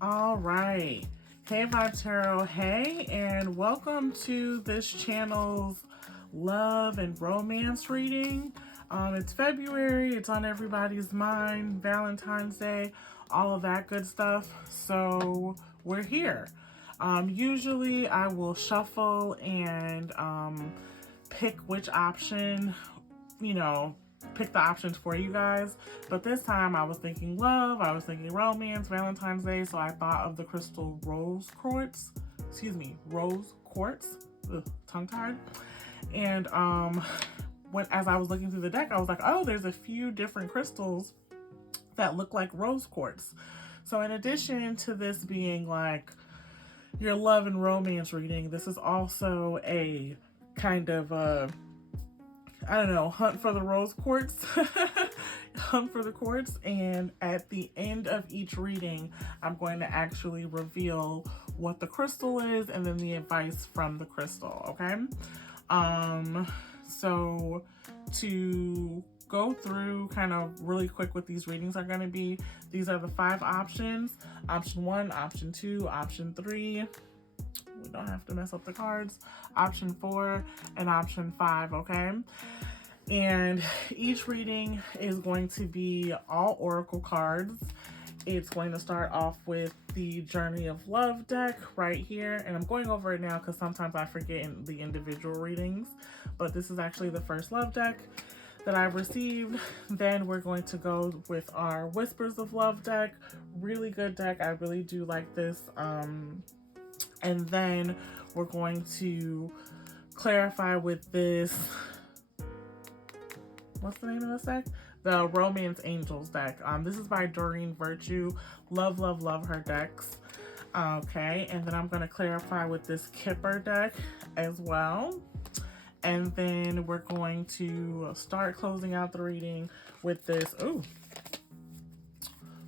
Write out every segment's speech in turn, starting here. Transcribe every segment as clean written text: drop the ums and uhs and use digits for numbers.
All right. Hey, Vibe Tarot. Hey, and welcome to this channel's love and romance reading. It's February. It's on everybody's mind. Valentine's Day, all of that good stuff. So we're here. Usually I will shuffle and pick which option, you know, pick the options for you guys. But this time I was thinking love, I was thinking romance, Valentine's Day, so I thought of the crystal Rose Quartz. Rose Quartz. Ugh, tongue-tied. And as I was looking through the deck, I was like, oh, there's a few different crystals that look like rose quartz. So in addition to this being like your love and romance reading, this is also a kind of I don't know, hunt for the rose quartz. Hunt for the quartz. And at the end of each reading, I'm going to actually reveal what the crystal is and then the advice from the crystal, okay? So to go through kind of really quick what these readings are going to be, these are the 5 options. Option 1, option 2, option 3. We don't have to mess up the cards. Option 4 and option 5, okay? And each reading is going to be all oracle cards. It's going to start off with the Journey of Love deck right here. And I'm going over it now because sometimes I forget in the individual readings. But this is actually the first love deck that I've received. Then we're going to go with our Whispers of Love deck. Really good deck. I really do like this. And then we're going to clarify with this, what's the name of this deck? The Romance Angels deck. This is by Doreen Virtue. Love, love, love her decks. Okay, and then I'm going to clarify with this Kipper deck as well. And then we're going to start closing out the reading with this,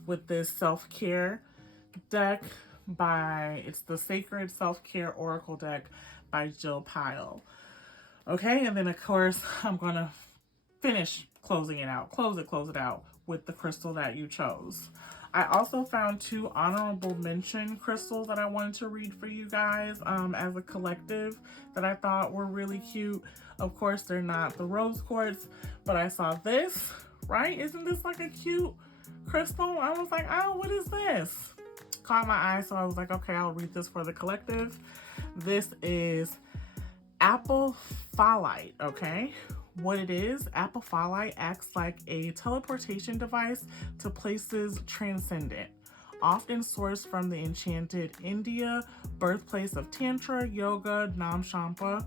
with this Self-Care deck it's the Sacred Self-Care Oracle deck by Jill Pyle. Okay, and then of course I'm gonna finish closing it out, close it out with the crystal that you chose. I also found 2 honorable mention crystals that I wanted to read for you guys as a collective that I thought were really cute. Of course, they're not the rose quartz, but I saw this, right? Isn't this like a cute crystal? I was like, oh, what is this? Caught my eye, so I was like, okay, I'll read this for the collective. This is apophyllite, okay? What it is, apophyllite acts like a teleportation device to places transcendent, often sourced from the enchanted India, birthplace of Tantra, Yoga, Namshampa.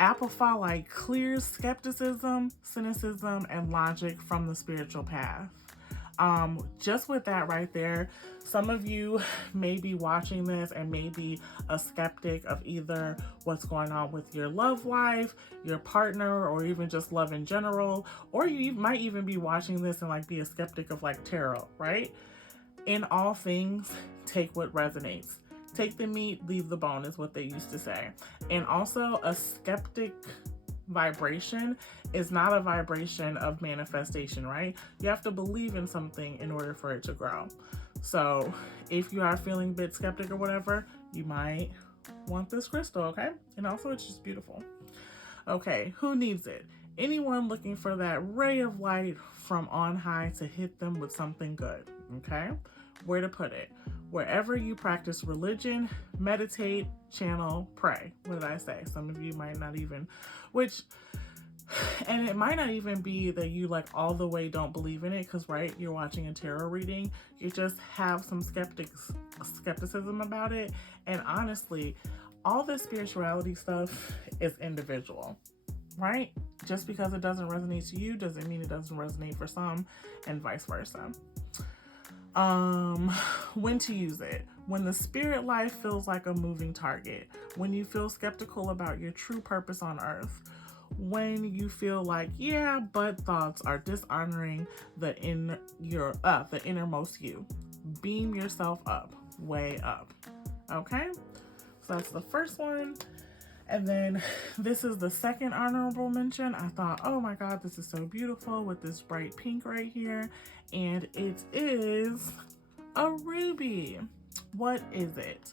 Apophyllite clears skepticism, cynicism, and logic from the spiritual path. Just with that right there, some of you may be watching this and may be a skeptic of either what's going on with your love life, your partner, or even just love in general, or you might even be watching this and like be a skeptic of like tarot, right? In all things, take what resonates. Take the meat, leave the bone is what they used to say. And also a skeptic vibration is not a vibration of manifestation, right? You have to believe in something in order for it to grow. So if you are feeling a bit skeptic or whatever, you might want this crystal, okay? And also it's just beautiful. Okay, who needs it? Anyone looking for that ray of light from on high to hit them with something good, okay? Where to put it? Wherever you practice religion, meditate, channel, pray. What did I say? Some of you might not even, and it might not even be that you like all the way don't believe in it because, right, you're watching a tarot reading. You just have some skepticism about it. And honestly, all this spirituality stuff is individual, right? Just because it doesn't resonate to you doesn't mean it doesn't resonate for some, and vice versa. When to use it. When the spirit life feels like a moving target. When you feel skeptical about your true purpose on earth. When you feel like, yeah, but thoughts are dishonoring the innermost you. Beam yourself up, way up. Okay? So that's the first one. And then this is the second honorable mention. I thought, oh my God, this is so beautiful with this bright pink right here. And it is A ruby. What is it?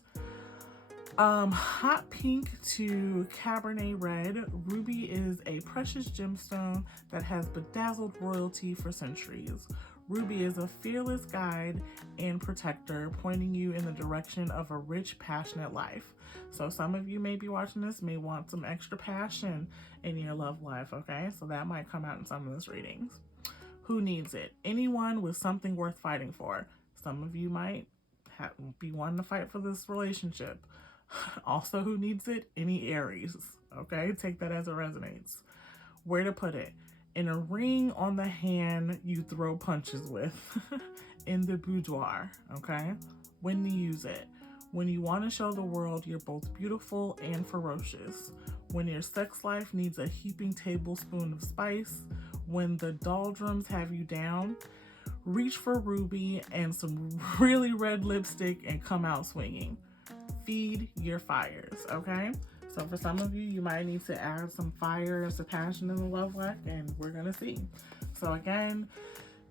Hot pink to Cabernet red, ruby is a precious gemstone that has bedazzled royalty for centuries. Ruby is a fearless guide and protector, pointing you in the direction of a rich, passionate life. So some of you may be watching this, may want some extra passion in your love life, okay? So that might come out in some of these readings. Who needs it? Anyone with something worth fighting for. Some of you might be wanting to fight for this relationship. Also, who needs it? Any Aries, okay? Take that as it resonates. Where to put it? In a ring on the hand you throw punches with. In the boudoir, okay? When to use it? When you want to show the world you're both beautiful and ferocious. When your sex life needs a heaping tablespoon of spice. When the doldrums have you down. Reach for ruby and some really red lipstick and come out swinging. Feed your fires, okay? So for some of you, you might need to add some fire and some passion in the love life, and we're gonna see. So again,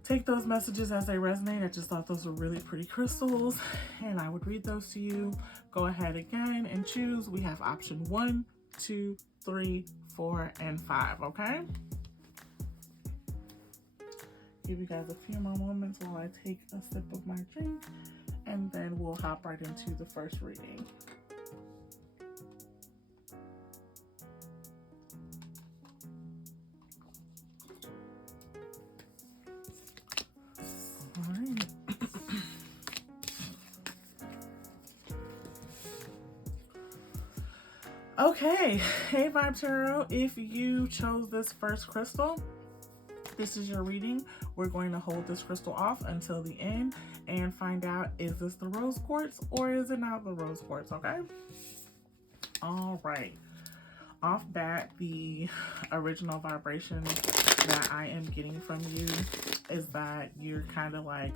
take those messages as they resonate. I just thought those were really pretty crystals, and I would read those to you. Go ahead again and choose. We have option 1, 2, 3, 4, and 5, okay? Give you guys a few more moments while I take a sip of my drink, and then we'll hop right into the first reading. All right. Okay, hey Vibe Tarot, if you chose this first crystal, this is your reading. We're going to hold this crystal off until the end and find out, is this the Rose Quartz or is it not the Rose Quartz, okay? All right. Off bat, the original vibration that I am getting from you is that you're kind of like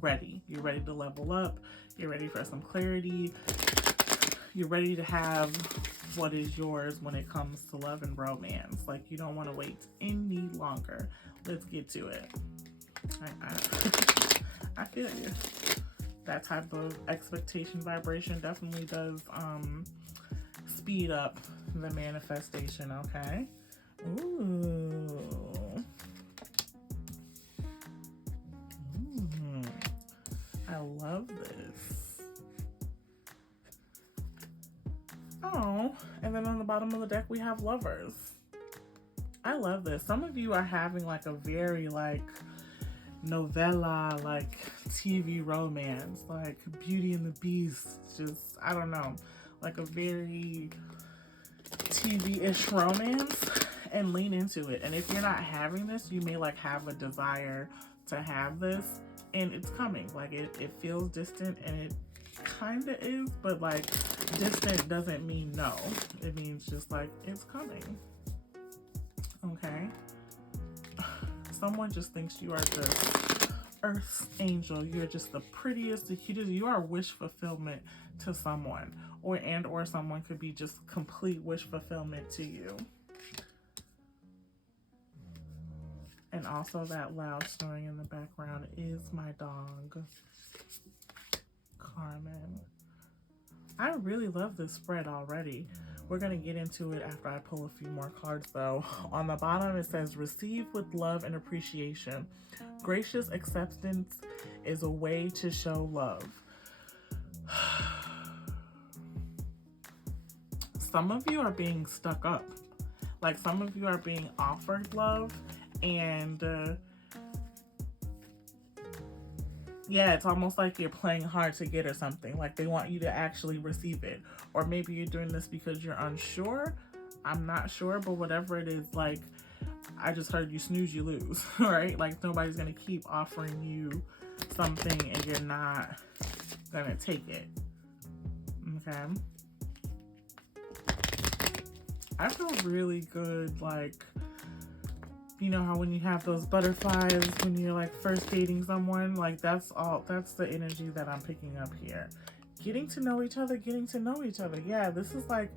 ready. You're ready to level up. You're ready for some clarity. You're ready to have what is yours when it comes to love and romance. Like, you don't want to wait any longer. Let's get to it. I feel you. That type of expectation vibration definitely does speed up the manifestation, okay? Ooh. I love this. Oh, and then on the bottom of the deck we have lovers. I love this. Some of you are having like a very like novella, like TV romance, like Beauty and the Beast, just, I don't know, like a very TV-ish romance, and lean into it. And if you're not having this, you may like have a desire to have this, and it's coming. Like it feels distant, and it kind of is, but like distant doesn't mean no. It means just like it's coming. Okay. Someone just thinks you are the Earth's angel. You're just the prettiest, the cutest. You are wish fulfillment to someone, or someone could be just complete wish fulfillment to you. And also that loud snoring in the background is my dog, Carmen. I really love this spread already. We're going to get into it after I pull a few more cards though. On the bottom it says, receive with love and appreciation. Gracious acceptance is a way to show love. Some of you are being stuck up. Like some of you are being offered love, and yeah, it's almost like you're playing hard to get or something. Like they want you to actually receive it. Or maybe you're doing this because you're unsure. I'm not sure, but whatever it is, like, I just heard you snooze, you lose, right? Like nobody's going to keep offering you something and you're not going to take it. Okay. I feel really good, like, you know how when you have those butterflies when you're like first dating someone, like that's the energy that I'm picking up here. Getting to know each other. Yeah, this is like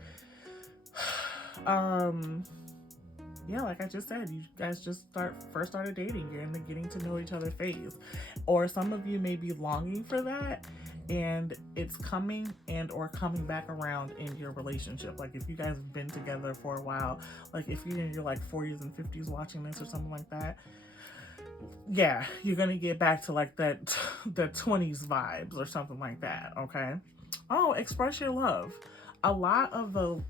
yeah, like I just said, you guys just first started dating. You're in the getting to know each other phase. Or some of you may be longing for that, and it's coming and or coming back around in your relationship. Like if you guys have been together for a while, like if you're in your like 40s and 50s watching this or something like that, yeah, you're gonna get back to like that the 20s vibes or something like that. Okay. Oh, express your love. A lot of the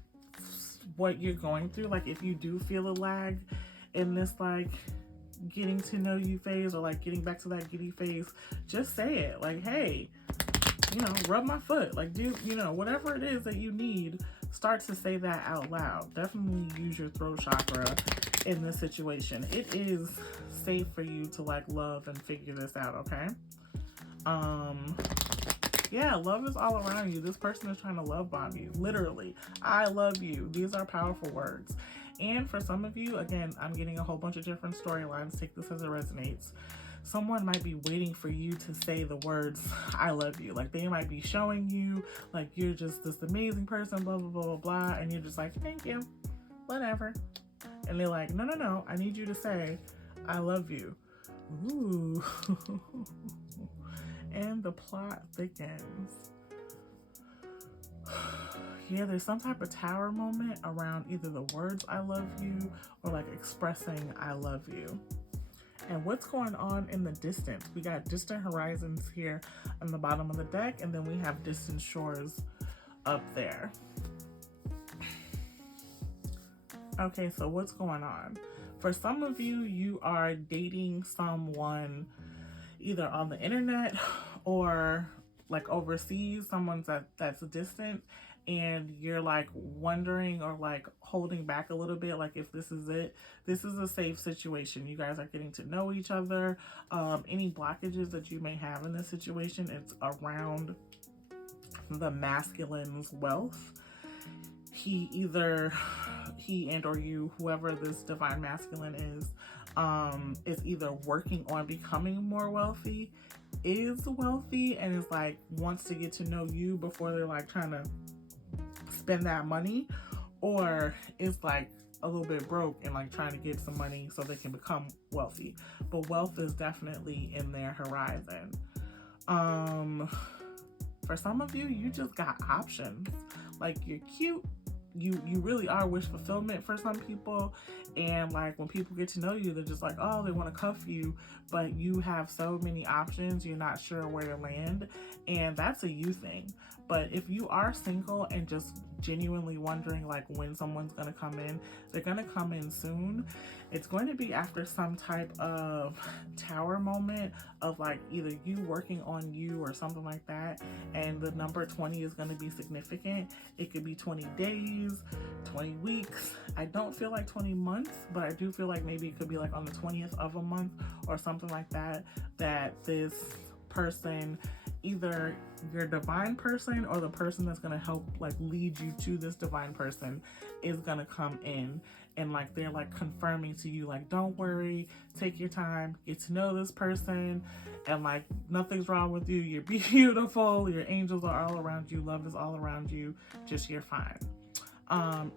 what you're going through, like if you do feel a lag in this like getting to know you phase or like getting back to that giddy phase, just say it. Like, hey, rub my foot. Like, do whatever it is that you need, start to say that out loud. Definitely use your throat chakra in this situation. It is safe for you to like love and figure this out, okay? Yeah, love is all around you. This person is trying to love bomb you. Literally. I love you. These are powerful words. And for some of you, again, I'm getting a whole bunch of different storylines. Take this as it resonates. Someone might be waiting for you to say the words, I love you. Like they might be showing you like you're just this amazing person, blah, blah, blah, blah, blah. And you're just like, thank you, whatever. And they're like, no, I need you to say, I love you. Ooh. And the plot thickens. Yeah, there's some type of tower moment around either the words I love you or like expressing I love you. And what's going on in the distance? We got distant horizons here on the bottom of the deck, and then we have distant shores up there. Okay, so what's going on? For some of you, you are dating someone either on the internet or like overseas, someone that's distant, and you're like wondering or like holding back a little bit, like if this is it. This is a safe situation. You guys are getting to know each other. Any blockages that you may have in this situation, it's around the masculine's wealth. He and or you, whoever this divine masculine is either working on becoming more wealthy, is wealthy, and is like wants to get to know you before they're like trying to spend that money, or is like a little bit broke and like trying to get some money so they can become wealthy. But wealth is definitely in their horizon. For some of you, you just got options. Like you're cute. You really are wish fulfillment for some people, and like when people get to know you, they're just like, oh, they want to cuff you, but you have so many options, you're not sure where to land, and that's a you thing. But if you are single and just genuinely wondering like when someone's gonna come in, they're gonna come in soon. It's going to be after some type of tower moment of like either you working on you or something like that, and the number 20 is going to be significant. It could be 20 days, 20 weeks. I don't feel like 20 months, but I do feel like maybe it could be like on the 20th of a month or something like that, that this person, either your divine person or the person that's going to help like lead you to this divine person, is going to come in, and like they're like confirming to you like, don't worry, take your time, get to know this person, and like nothing's wrong with you, you're beautiful, your angels are all around you, love is all around you, just you're fine.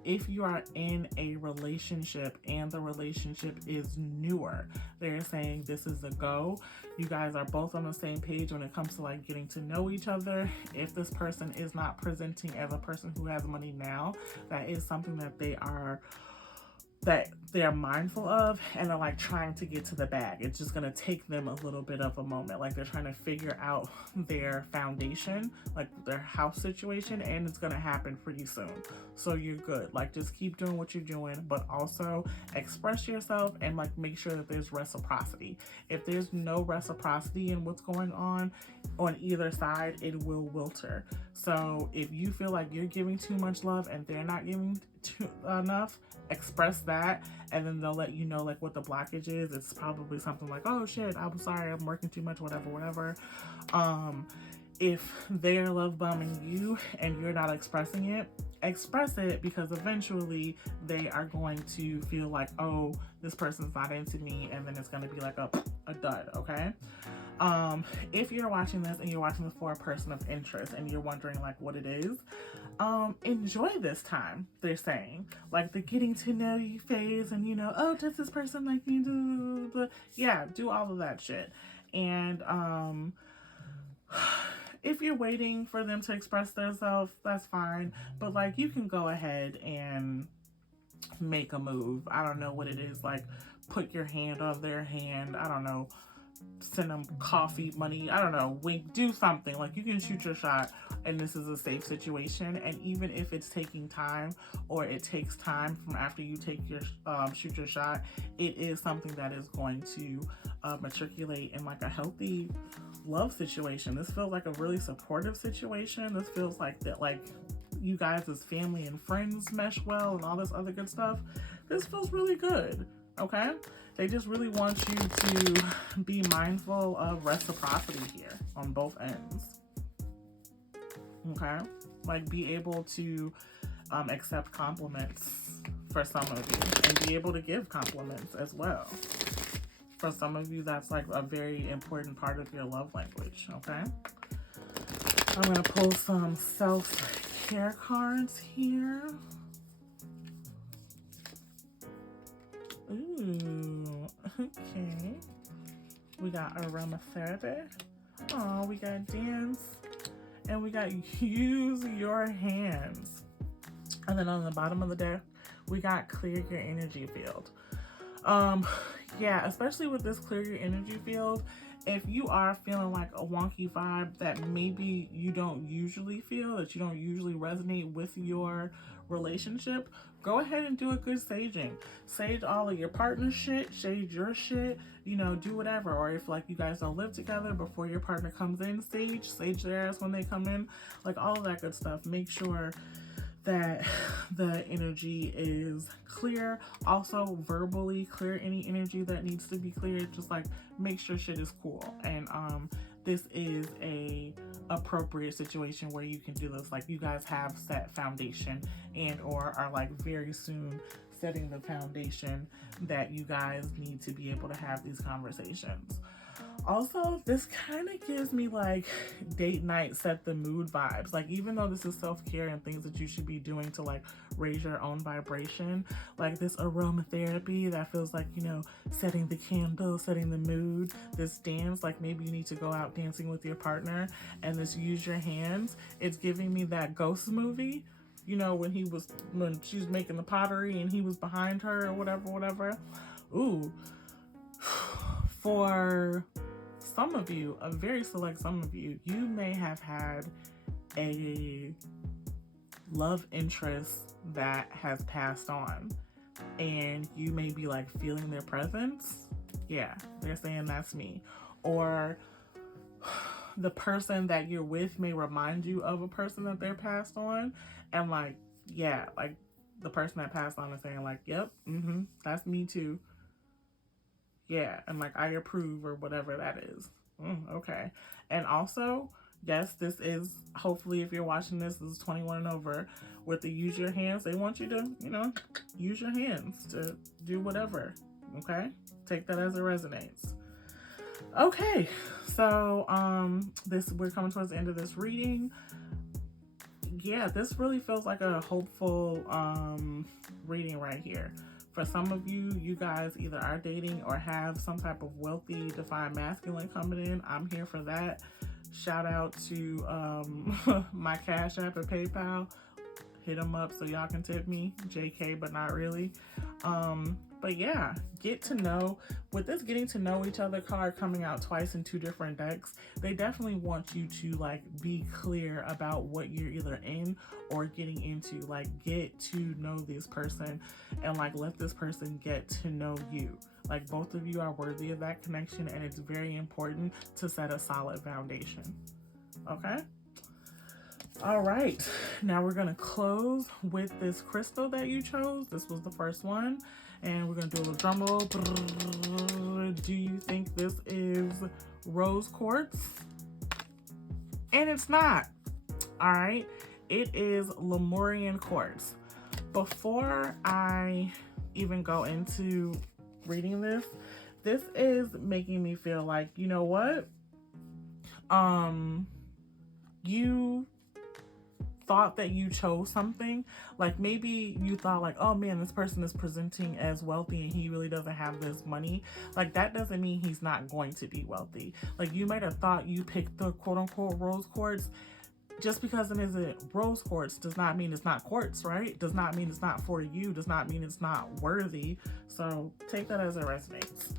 If you are in a relationship and the relationship is newer, they're saying this is a go. You guys are both on the same page when it comes to like getting to know each other. If this person is not presenting as a person who has money now, that is something that they're mindful of, and are like trying to get to the bag. It's just gonna take them a little bit of a moment. Like they're trying to figure out their foundation, like their house situation, and it's gonna happen pretty soon. So you're good. Like just keep doing what you're doing, but also express yourself and like make sure that there's reciprocity. If there's no reciprocity in what's going on either side, it will wilter. So if you feel like you're giving too much love and they're not giving enough, express that, and then they'll let you know like what the blockage is. It's probably something like, oh shit, I'm sorry, I'm working too much, whatever. If they're love bombing you and you're not expressing it, express it, because eventually they are going to feel like, oh, this person's not into me, and then it's going to be like a dud. Okay. If you're watching this and you're watching this for a person of interest and you're wondering like what it is, enjoy this time, they're saying. Like the getting to know you phase, and oh, does this person like me? Blah, blah, blah. Yeah, do all of that shit. And if you're waiting for them to express themselves, that's fine. But like, you can go ahead and make a move. I don't know what it is. Like, put your hand on their hand. I don't know. Send them coffee, money. I don't know. Wink. Do something. Like, you can shoot your shot, and this is a safe situation. And even if it's taking time, or it takes time from after you take your shoot your shot, it is something that is going to matriculate in like a healthy love situation. This feels like a really supportive situation. This feels like that, like, you guys as family and friends mesh well and all this other good stuff. This feels really good. Okay, they just really want you to be mindful of reciprocity here on both ends. Okay, like, be able to accept compliments for some of you, and be able to give compliments as well. For some of you, that's like a very important part of your love language. Okay, I'm gonna pull some self-care cards here. Ooh, okay. We got aromatherapy. Oh, we got dance. And we got use your hands. And then on the bottom of the deck, we got clear your energy field. Yeah, especially with this clear your energy field, if you are feeling like a wonky vibe that maybe you don't usually feel, that you don't usually resonate with your relationship, go ahead and do a good saging. Sage all of your partner shit, sage your shit, do whatever. Or if like you guys don't live together, before your partner comes in, sage their ass when they come in, like all of that good stuff. Make sure that the energy is clear. Also, verbally clear any energy that needs to be cleared. Just like make sure shit is cool. And this is a appropriate situation where you can do this. Like, you guys have set foundation, and or are like very soon setting the foundation that you guys need to be able to have these conversations. Also, this kind of gives me like date night, set the mood vibes. Like, even though this is self-care and things that you should be doing to like raise your own vibration, like this aromatherapy that feels like, setting the candle, setting the mood. This dance, like maybe you need to go out dancing with your partner. And this use your hands, it's giving me that Ghost movie, when she's making the pottery and he was behind her or whatever. Ooh. For some of you, a very select some of you, you may have had a love interest that has passed on, and you may be like feeling their presence. Yeah, they're saying that's me. Or the person that you're with may remind you of a person that they're passed on, and like, yeah, like the person that passed on is saying like, yep, that's me too. Yeah, and like, I approve, or whatever that is. Okay. And also, yes, this is, hopefully if you're watching this is 21 and over. With the use your hands, they want you to, use your hands to do whatever. Okay? Take that as it resonates. Okay, so we're coming towards the end of this reading. Yeah, this really feels like a hopeful reading right here. For some of you, you guys either are dating or have some type of wealthy, divine masculine coming in. I'm here for that. Shout out to my Cash App and PayPal. Hit them up so y'all can tip me. JK, but not really. But yeah, get to know. With this getting to know each other card coming out twice in two different decks, they definitely want you to like be clear about what you're either in or getting into. Like, get to know this person, and like let this person get to know you. Like, both of you are worthy of that connection, and it's very important to set a solid foundation. Okay? All right, now we're gonna close with this crystal that you chose. This was the first one, and we're gonna do a little drum roll. Do you think this is Rose Quartz? And it's not. All right, it is Lemurian Quartz. Before I even go into reading this, this is making me feel like, you know what? You thought that you chose something, like maybe you thought like, oh man, this person is presenting as wealthy and he really doesn't have this money. Like that doesn't mean he's not going to be wealthy. Like you might have thought you picked the quote unquote rose quartz. Just because it isn't rose quartz does not mean it's not quartz, right? Does not mean it's not for you. Does not mean it's not worthy. So take that as it resonates.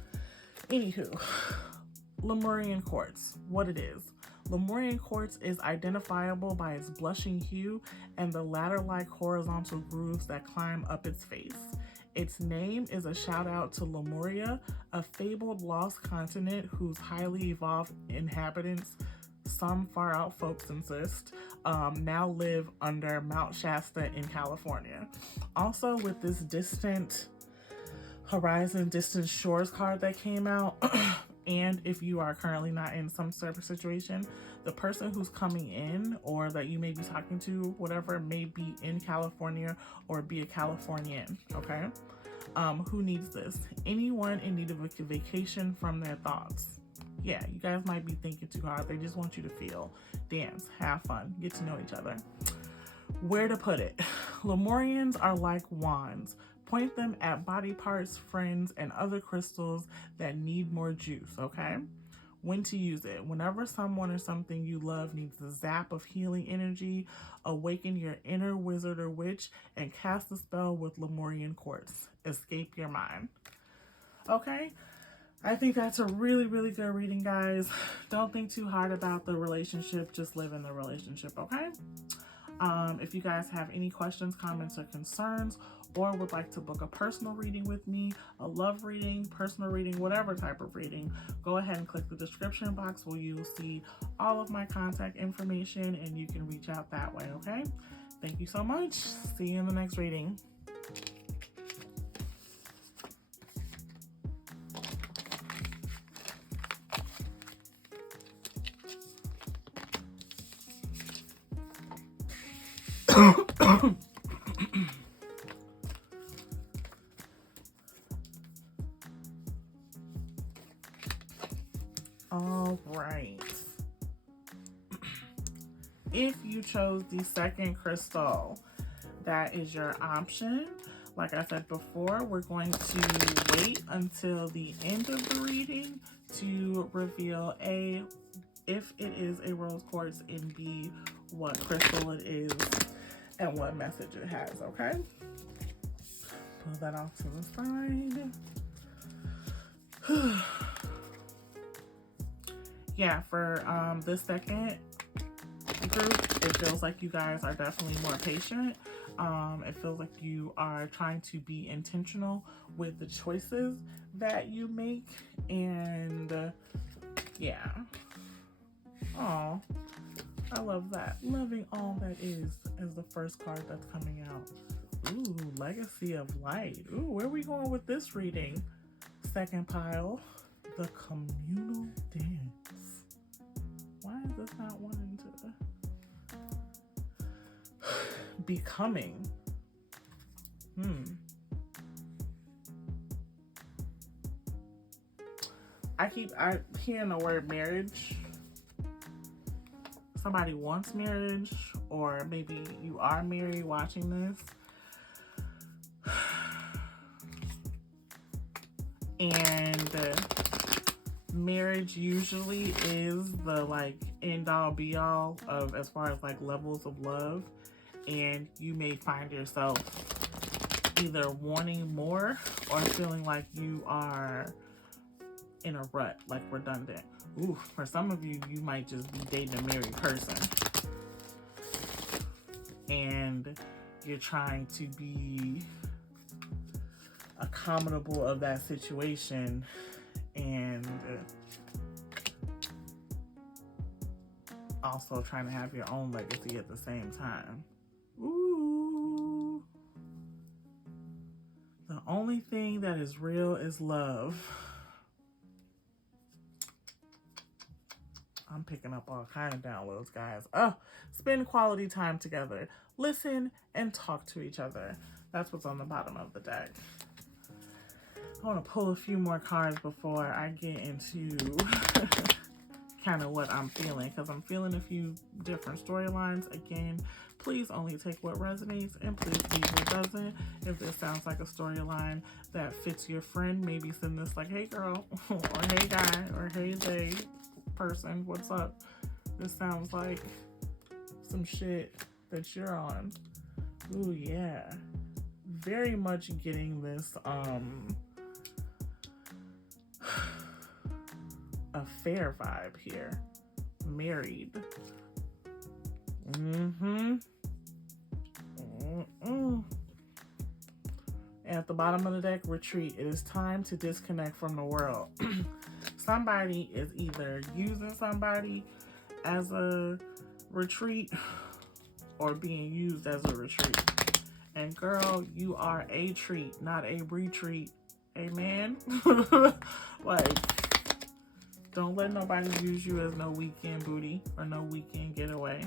Anywho, Lemurian quartz, what it is. Lemurian quartz is identifiable by its blushing hue and the ladder-like horizontal grooves that climb up its face. Its name is a shout out to Lemuria, a fabled lost continent whose highly evolved inhabitants, some far out folks insist, now live under Mount Shasta in California. Also, with this distant horizon, distant shores card that came out, and if you are currently not in some sort of situation, the person who's coming in or that you may be talking to, whatever, may be in California or be a Californian, okay? Who needs this? Anyone in need of a vacation from their thoughts. Yeah, you guys might be thinking too hard. They just want you to feel, dance, have fun, get to know each other. Where to put it? Lemurians are like wands. Point them at body parts, friends, and other crystals that need more juice, okay? When to use it. Whenever someone or something you love needs a zap of healing energy, awaken your inner wizard or witch and cast a spell with Lemurian quartz. Escape your mind. Okay? I think that's a really, really good reading, guys. Don't think too hard about the relationship. Just live in the relationship, okay? If you guys have any questions, comments, or concerns, or would like to book a personal reading with me, a love reading, personal reading, whatever type of reading, go ahead and click the description box where you will see all of my contact information and you can reach out that way, okay? Thank you so much. See you in the next reading. All right. If you chose the second crystal, that is your option. Like I said before, we're going to wait until the end of the reading to reveal A, if it is a rose quartz, and B, what crystal it is and what message it has, okay? Pull that off to the side. Yeah, for this second group, it feels like you guys are definitely more patient. It feels like you are trying to be intentional with the choices that you make, and yeah. Oh, I love that. Loving all that is the first card that's coming out. Ooh, Legacy of Light. Ooh, where are we going with this reading? Second pile, the communal dance. Why is this not wanting to? Becoming. I hearing the word marriage. Somebody wants marriage, or maybe you are married watching this. And marriage usually is the like end all be all of as far as like levels of love, and you may find yourself either wanting more or feeling like you are in a rut, like redundant. Ooh, for some of you, you might just be dating a married person and you're trying to be accommodable of that situation and also trying to have your own legacy at the same time. Ooh. The only thing that is real is love. I'm picking up all kind of downloads, guys. Oh, spend quality time together. Listen and talk to each other. That's what's on the bottom of the deck. I want to pull a few more cards before I get into kind of what I'm feeling, because I'm feeling a few different storylines. Again, please only take what resonates and please leave what doesn't. If this sounds like a storyline that fits your friend, maybe send this like, hey girl, or hey guy, or hey they person, what's up? This sounds like some shit that you're on. Ooh, yeah. Very much getting this affair vibe here. Married. At the bottom of the deck, retreat. It is time to disconnect from the world. Somebody is either using somebody as a retreat or being used as a retreat. And girl, you are a treat, not a retreat. Amen? Like, don't let nobody use you as no weekend booty or no weekend getaway.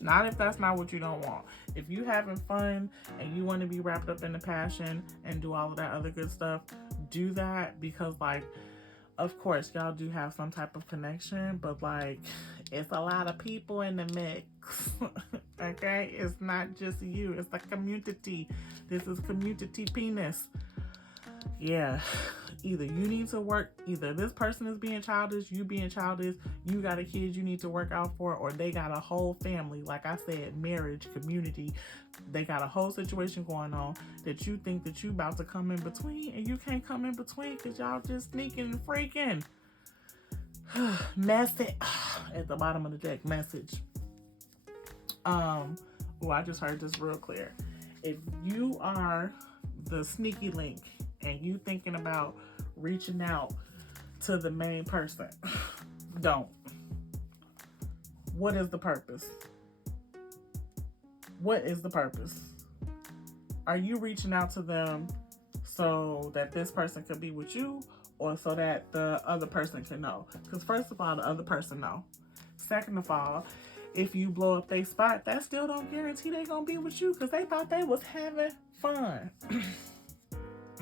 Not if that's not what you don't want. If you having fun and you want to be wrapped up in the passion and do all of that other good stuff, do that, because like, of course, y'all do have some type of connection, but like, it's a lot of people in the mix. Okay? It's not just you. It's the community. This is community penis. Yeah. Either you need to work, either this person is being childish, you being childish, you got a kid you need to work out for, or they got a whole family, like I said, marriage, community. They got a whole situation going on that you think that you about to come in between, and you can't come in between because y'all just sneaking and freaking. Message at the bottom of the deck. Message. Oh, I just heard this real clear. If you are the sneaky link and you thinking about reaching out to the main person, don't. What is the purpose? What is the purpose? Are you reaching out to them so that this person could be with you, or so that the other person can know? Because first of all, the other person know. Second of all, if you blow up their spot, that still don't guarantee they gonna be with you, because they thought they was having fun.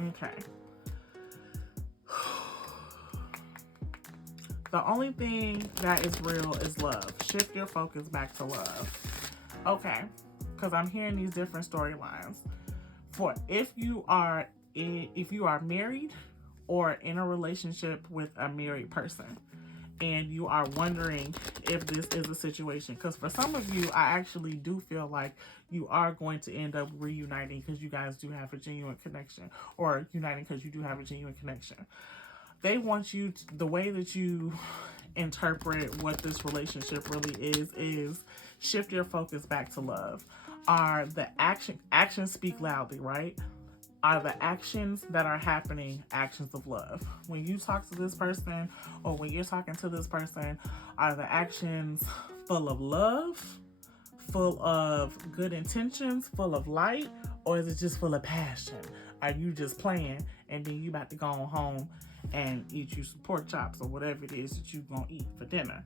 Okay. The only thing that is real is love. Shift your focus back to love. Okay. Because I'm hearing these different storylines. For if you are married or in a relationship with a married person, and you are wondering if this is a situation, because for some of you, I actually do feel like you are going to end up reuniting because you guys do have a genuine connection, or uniting because you do have a genuine connection. They want you to, the way that you interpret what this relationship really is shift your focus back to love. Are the actions speak loudly, right? Are the actions that are happening actions of love? When you talk to this person, or when you're talking to this person, are the actions full of love, full of good intentions, full of light, or is it just full of passion? Are you just playing and then you about to go on home and eat you some pork chops or whatever it is that you gonna eat for dinner?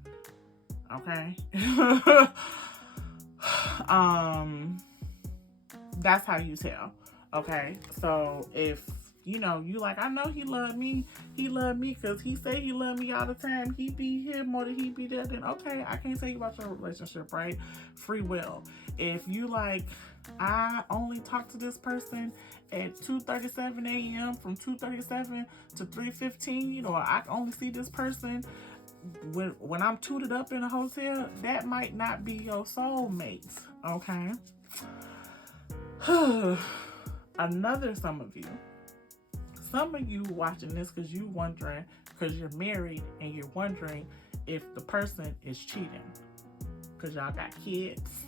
Okay? That's how you tell. Okay, so if you know, you like, I know he loved me because he say he loved me all the time, he be here more than he be there, then okay, I can't tell you about your relationship, right? Free will. If you like, I only talk to this person at 2:37 a.m. from 2:37 to 3:15, or I only see this person when I'm tooted up in a hotel, that might not be your soulmate, okay? Some of you watching this because you wondering, because you're married and you're wondering if the person is cheating because y'all got kids.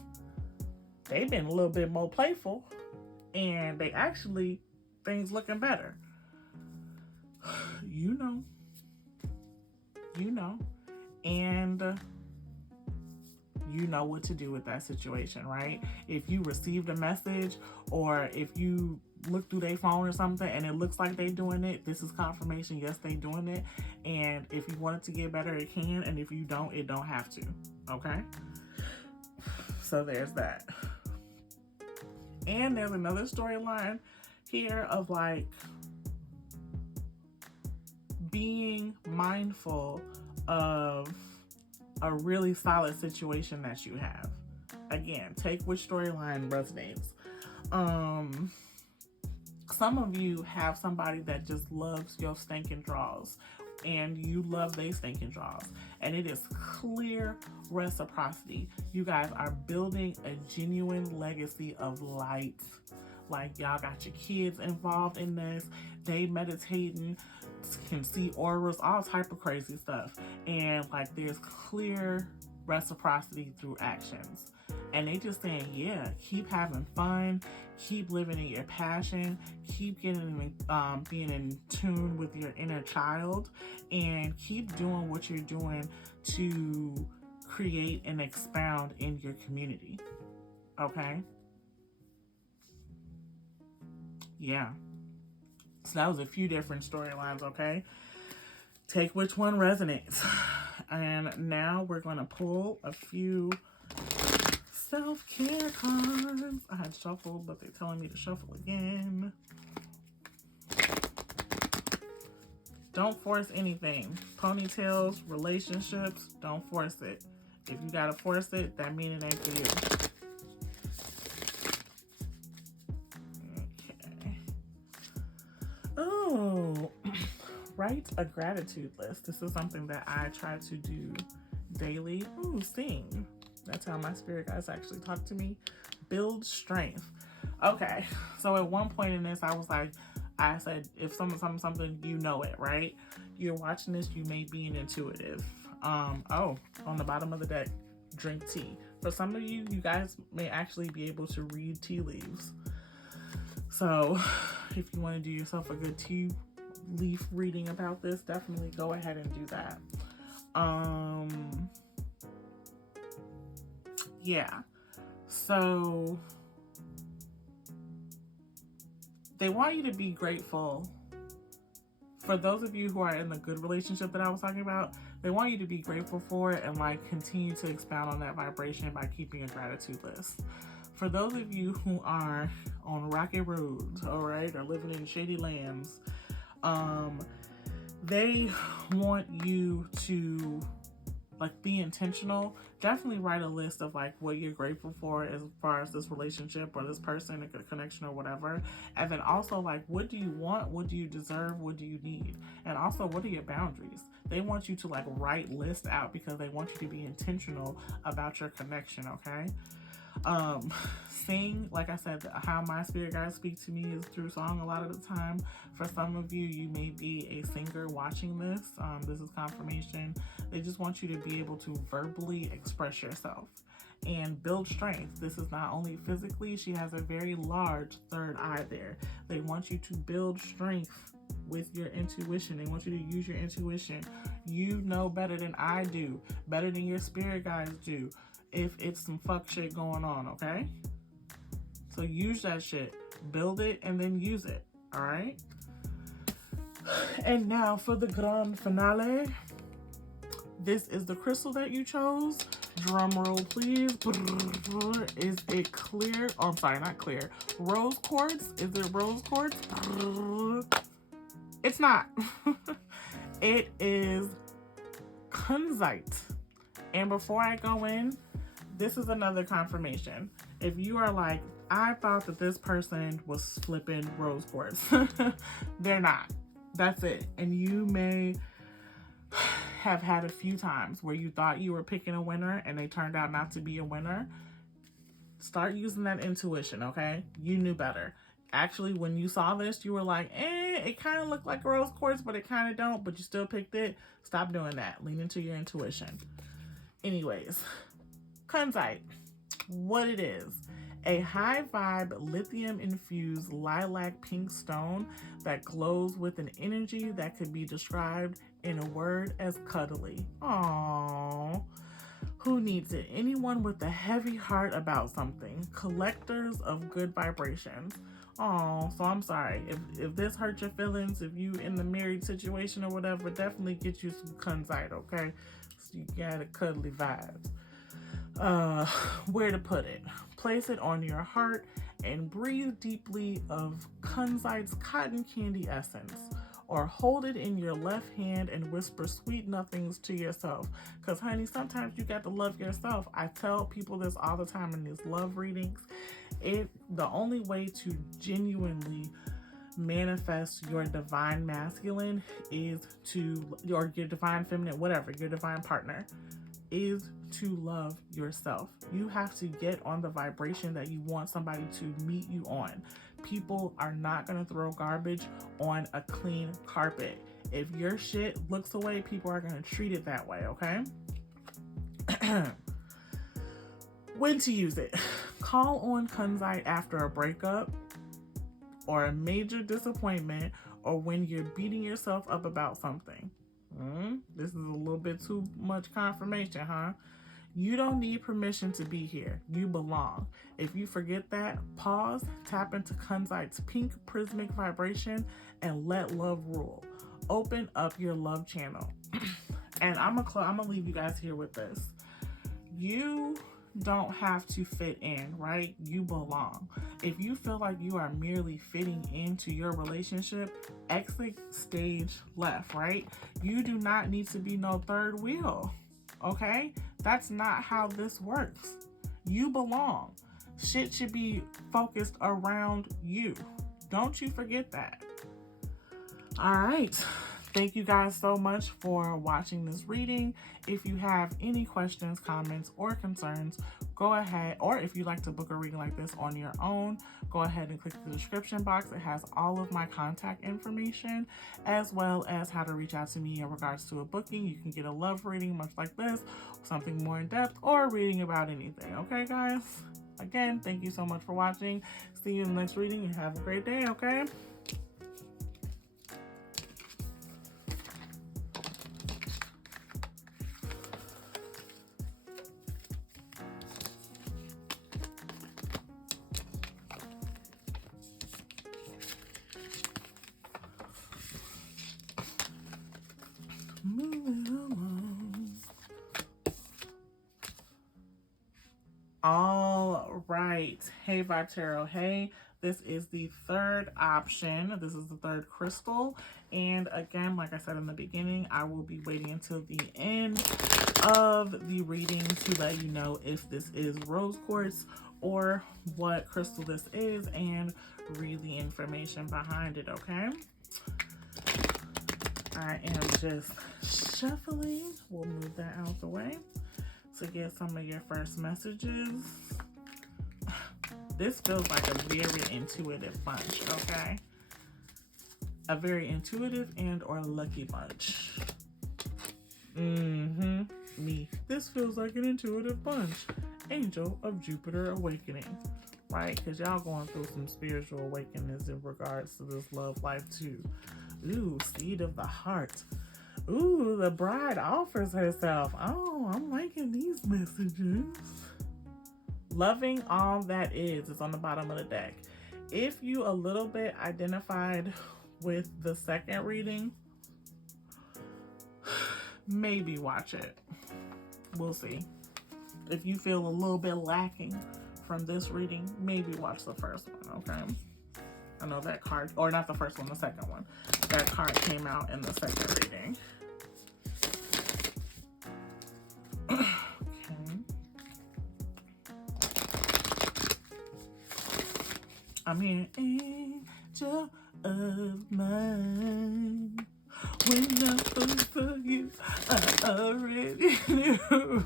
They've been a little bit more playful and they actually, things looking better. You know, and you know what to do with that situation, right? If you received a message, or if you look through their phone or something and it looks like they doing it, this is confirmation. Yes, they doing it. And if you want it to get better, it can. And if you don't, it don't have to. Okay? So there's that. And there's another storyline here of like, being mindful of a really solid situation that you have. Again, take which storyline resonates. Some of you have somebody that just loves your stinking draws, and you love they stinking draws, and it is clear reciprocity. You guys are building a genuine legacy of light. Like, y'all got your kids involved in this. They meditating, can see auras, all type of crazy stuff, and like there's clear reciprocity through actions. And they just saying, yeah, keep having fun, keep living in your passion, keep getting being in tune with your inner child, and keep doing what you're doing to create and expound in your community. Okay? Yeah. So that was a few different storylines, okay? Take which one resonates. And now we're going to pull a few self-care cards. I had shuffled, but they're telling me to shuffle again. Don't force anything. Ponytails, relationships, don't force it. If you gotta force it, that means it ain't for you. Okay. Oh, write a gratitude list. This is something that I try to do daily. Ooh, sing. That's how my spirit guides actually talk to me. Build strength. Okay, so at one point in this, I said, if something, you know it, right? You're watching this, you may be an intuitive. Oh, on the bottom of the deck, drink tea. For some of you, you guys may actually be able to read tea leaves. So if you want to do yourself a good tea leaf reading about this, definitely go ahead and do that. Yeah, so they want you to be grateful. For those of you who are in the good relationship that I was talking about, they want you to be grateful for it and like continue to expound on that vibration by keeping a gratitude list. For those of you who are on rocky roads, all right, or living in shady lands, they want you to like be intentional. Definitely write a list of like what you're grateful for as far as this relationship or this person, a connection or whatever. And then also like, what do you want? What do you deserve? What do you need? And also, what are your boundaries? They want you to like write lists out because they want you to be intentional about your connection. Okay. Sing, like I said, how my spirit guides speak to me is through song a lot of the time. For some of you, you may be a singer watching this. This is confirmation. They just want you to be able to verbally express yourself and build strength. This is not only physically, she has a very large third eye there. They want you to build strength with your intuition. They want you to use your intuition. You know better than I do, better than your spirit guides do, if it's some fuck shit going on, okay? So use that shit, build it, and then use it, all right? And now for the grand finale. This is the crystal that you chose. Drum roll, please. Is it clear? Oh, I'm sorry, not clear. Rose Quartz? Is it Rose Quartz? It's not. It is kunzite. And before I go in, this is another confirmation. If you are like, I thought that this person was flipping Rose Quartz. They're not. That's it. And you may have had a few times where you thought you were picking a winner and they turned out not to be a winner. Start using that intuition, okay? You knew better. Actually, when you saw this, you were like, it kind of looked like Rose Quartz, but it kind of don't, but you still picked it. Stop doing that. Lean into your intuition. Anyways, kunzite, what it is. A high vibe lithium infused lilac pink stone that glows with an energy that could be described in a word as cuddly. Aww. Who needs it? Anyone with a heavy heart about something. Collectors of good vibrations. Oh, so I'm sorry. If this hurt your feelings, if you in the married situation or whatever, definitely get you some kunzite, okay? So you got a cuddly vibes. Where to put it? Place it on your heart and breathe deeply of kunzite's cotton candy essence, or hold it in your left hand and whisper sweet nothings to yourself. Because, honey, sometimes you got to love yourself. I tell people this all the time in these love readings. The only way to genuinely manifest your divine masculine is or your divine feminine, whatever, your divine partner, is to love yourself. You have to get on the vibration that you want somebody to meet you on. People are not going to throw garbage on a clean carpet. If your shit looks away, people are going to treat it that way, okay? When to use it. Call on kunzite after a breakup or a major disappointment, or when you're beating yourself up about something. This is a little bit too much confirmation, huh? You don't need permission to be here. You belong. If you forget that, pause, tap into kunzite's pink prismic vibration, and let love rule. Open up your love channel. And I'm gonna leave you guys here with this. You don't have to fit in, right? You belong. If you feel like you are merely fitting into your relationship, exit stage left, right? You do not need to be no third wheel, okay? That's not how this works. You belong. Shit should be focused around you. Don't you forget that. All right. Thank you guys so much for watching this reading. If you have any questions, comments, or concerns, go ahead, or if you'd like to book a reading like this on your own, go ahead and click the description box. It has all of my contact information, as well as how to reach out to me in regards to a booking. You can get a love reading much like this, something more in depth, or a reading about anything. Okay, guys? Again, thank you so much for watching. See you in the next reading and have a great day, okay? Moving along. All right. Hey, Vibe Tarot. Hey, this is the third option. This is the third crystal. And again, like I said in the beginning, I will be waiting until the end of the reading to let you know if this is Rose Quartz or what crystal this is and read the information behind it, okay? I am just shuffling. We'll move that out the way to get some of your first messages. This feels like a very intuitive bunch, okay? A very intuitive and or lucky bunch. Me. This feels like an intuitive bunch. Angel of Jupiter awakening, right? Because y'all going through some spiritual awakenings in regards to this love life too. Ooh, seed of the heart. Ooh, the bride offers herself. Oh, I'm liking these messages. Loving all that is on the bottom of the deck. If you a little bit identified with the second reading, maybe watch it. We'll see. If you feel a little bit lacking from this reading, maybe watch the first one, okay? I know that card, or not the first one, the second one. That card came out in the second reading. Okay. I'm here, angel of mine. When I first saw you, I already knew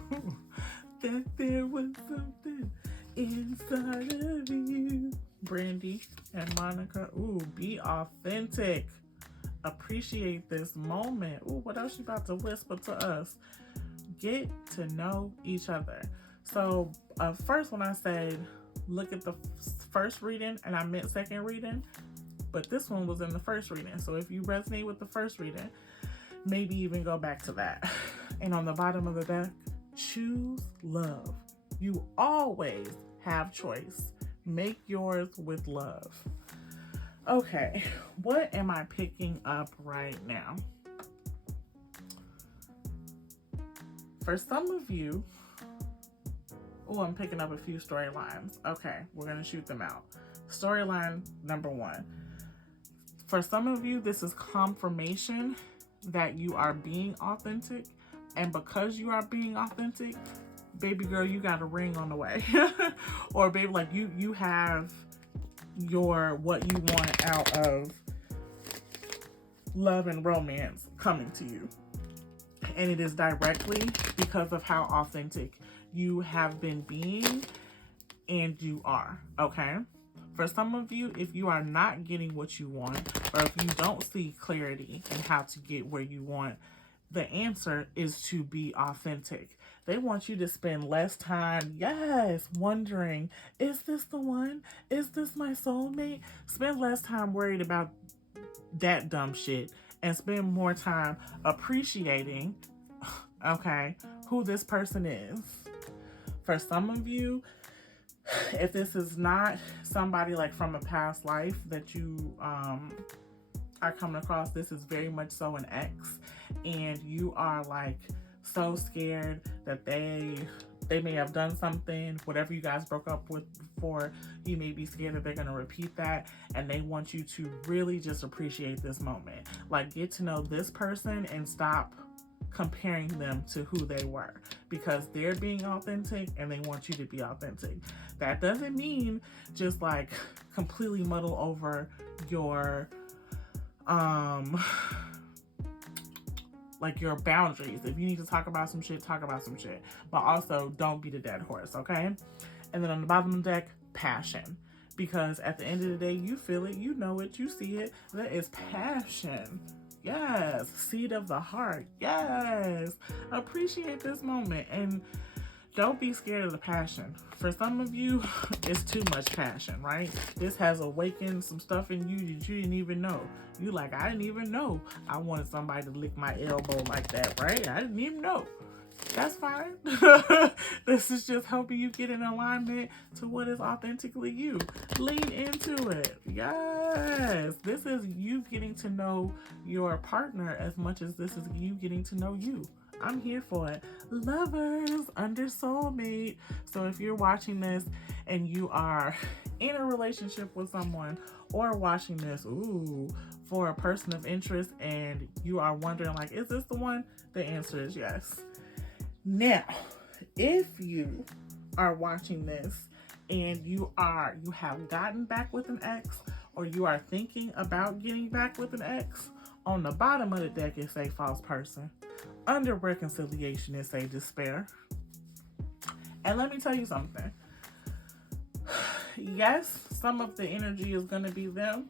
that there was something inside of you. Brandy and Monica. Ooh, be authentic. Appreciate this moment. Ooh, what else you about to whisper to us? Get to know each other. So first when I said look at the first reading, and I meant second reading, but this one was in the first reading. So if you resonate with the first reading, maybe even go back to that. And on the bottom of the deck, choose love. You always have choice. Make yours with love. Okay, what am I picking up right now? For some of you, oh, I'm picking up a few storylines. Okay, we're going to shoot them out. Storyline number one. For some of you, this is confirmation that you are being authentic. And because you are being authentic, baby girl, you got a ring on the way. Or baby, like you have what you want out of love and romance coming to you. And it is directly because of how authentic you have been being and you are, okay? For some of you, if you are not getting what you want, or if you don't see clarity in how to get where you want, the answer is to be authentic. They want you to spend less time, yes, wondering, is this the one? Is this my soulmate? Spend less time worried about that dumb shit and spend more time appreciating, okay, who this person is. For some of you, if this is not somebody like from a past life that you are coming across, this is very much so an ex, and you are like so scared that they may have done something, whatever you guys broke up with before, you may be scared that they're going to repeat that, and they want you to really just appreciate this moment. Like, get to know this person and stop comparing them to who they were, because they're being authentic and they want you to be authentic. That doesn't mean just like completely muddle over your like your boundaries. If you need to talk about some shit, talk about some shit, but also don't be the dead horse, okay? And then on the bottom of the deck, passion, because at the end of the day, you feel it, you know it, you see it. That is passion. Yes, seed of the heart. Yes, appreciate this moment and don't be scared of the passion. For some of you, it's too much passion, right? This has awakened some stuff in you that you didn't even know. You like, I didn't even know I wanted somebody to lick my elbow like that, right? I didn't even know. That's fine. This is just helping you get in alignment to what is authentically you. Lean into it. Yes. This is you getting to know your partner as much as this is you getting to know you. I'm here for it. Lovers under soulmate. So if you're watching this and you are in a relationship with someone, or watching this, for a person of interest, and you are wondering like, is this the one? The answer is yes. Now, if you are watching this and you have gotten back with an ex, or you are thinking about getting back with an ex, on the bottom of the deck it say false person. Under reconciliation it say despair. And let me tell you something. Yes, some of the energy is going to be them,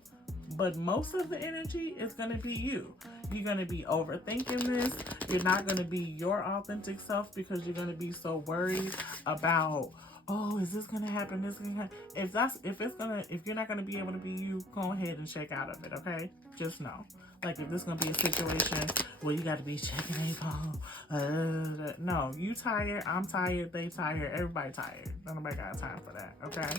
but most of the energy is going to be you. You're going to be overthinking this. You're not going to be your authentic self because you're going to be so worried about, oh, is this going to happen? This going to happen? If you're not going to be able to be you, go ahead and shake out of it, okay? Just know. Like, if this going to be a situation where you got to be checking a phone, no, you tired, I'm tired, they tired, everybody tired. Nobody got time for that, okay?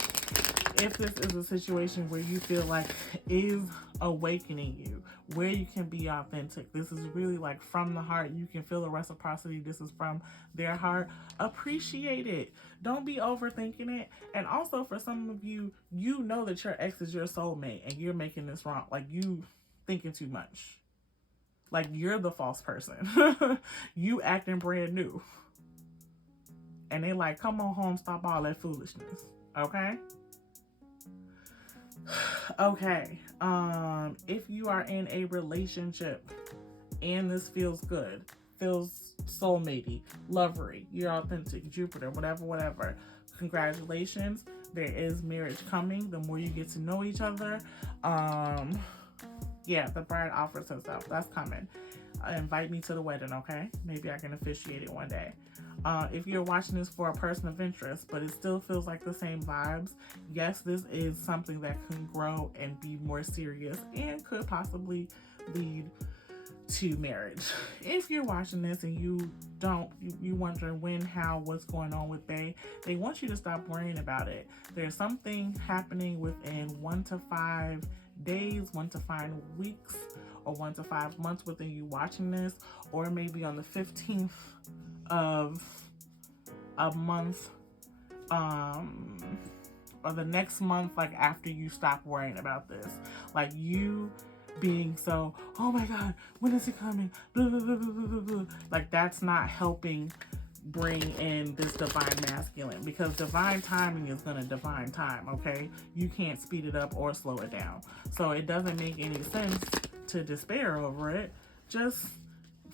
If this is a situation where you feel like is awakening you, where you can be authentic, this is really like from the heart, you can feel the reciprocity, this is from their heart, appreciate it. Don't be overthinking it. And also for some of you, you know that your ex is your soulmate and you're making this wrong. Like, you thinking too much. Like, you're the false person. You acting brand new. And they like, come on home, stop all that foolishness. Okay? Okay. If you are in a relationship and this feels good, feels soulmatey, lovery, you're authentic, Jupiter, whatever, congratulations. There is marriage coming. The more you get to know each other, yeah, the bride offers herself. That's coming. Invite me to the wedding, okay? Maybe I can officiate it one day. If you're watching this for a person of interest, but it still feels like the same vibes, yes, this is something that can grow and be more serious and could possibly lead to marriage. If you're watching this and you wondering when, how, what's going on with Bae, they want you to stop worrying about it. There's something happening within 1 to 5 days, 1 to 5 weeks, or 1 to 5 months within you watching this, or maybe on the 15th of a month, or the next month, like after you stop worrying about this. Like, you being so, oh my God, when is it coming? Blah, blah, blah, blah, blah, blah. Like, that's not helping bring in this divine masculine, because divine timing is going to divine time, okay? You can't speed it up or slow it down. So it doesn't make any sense to despair over it. Just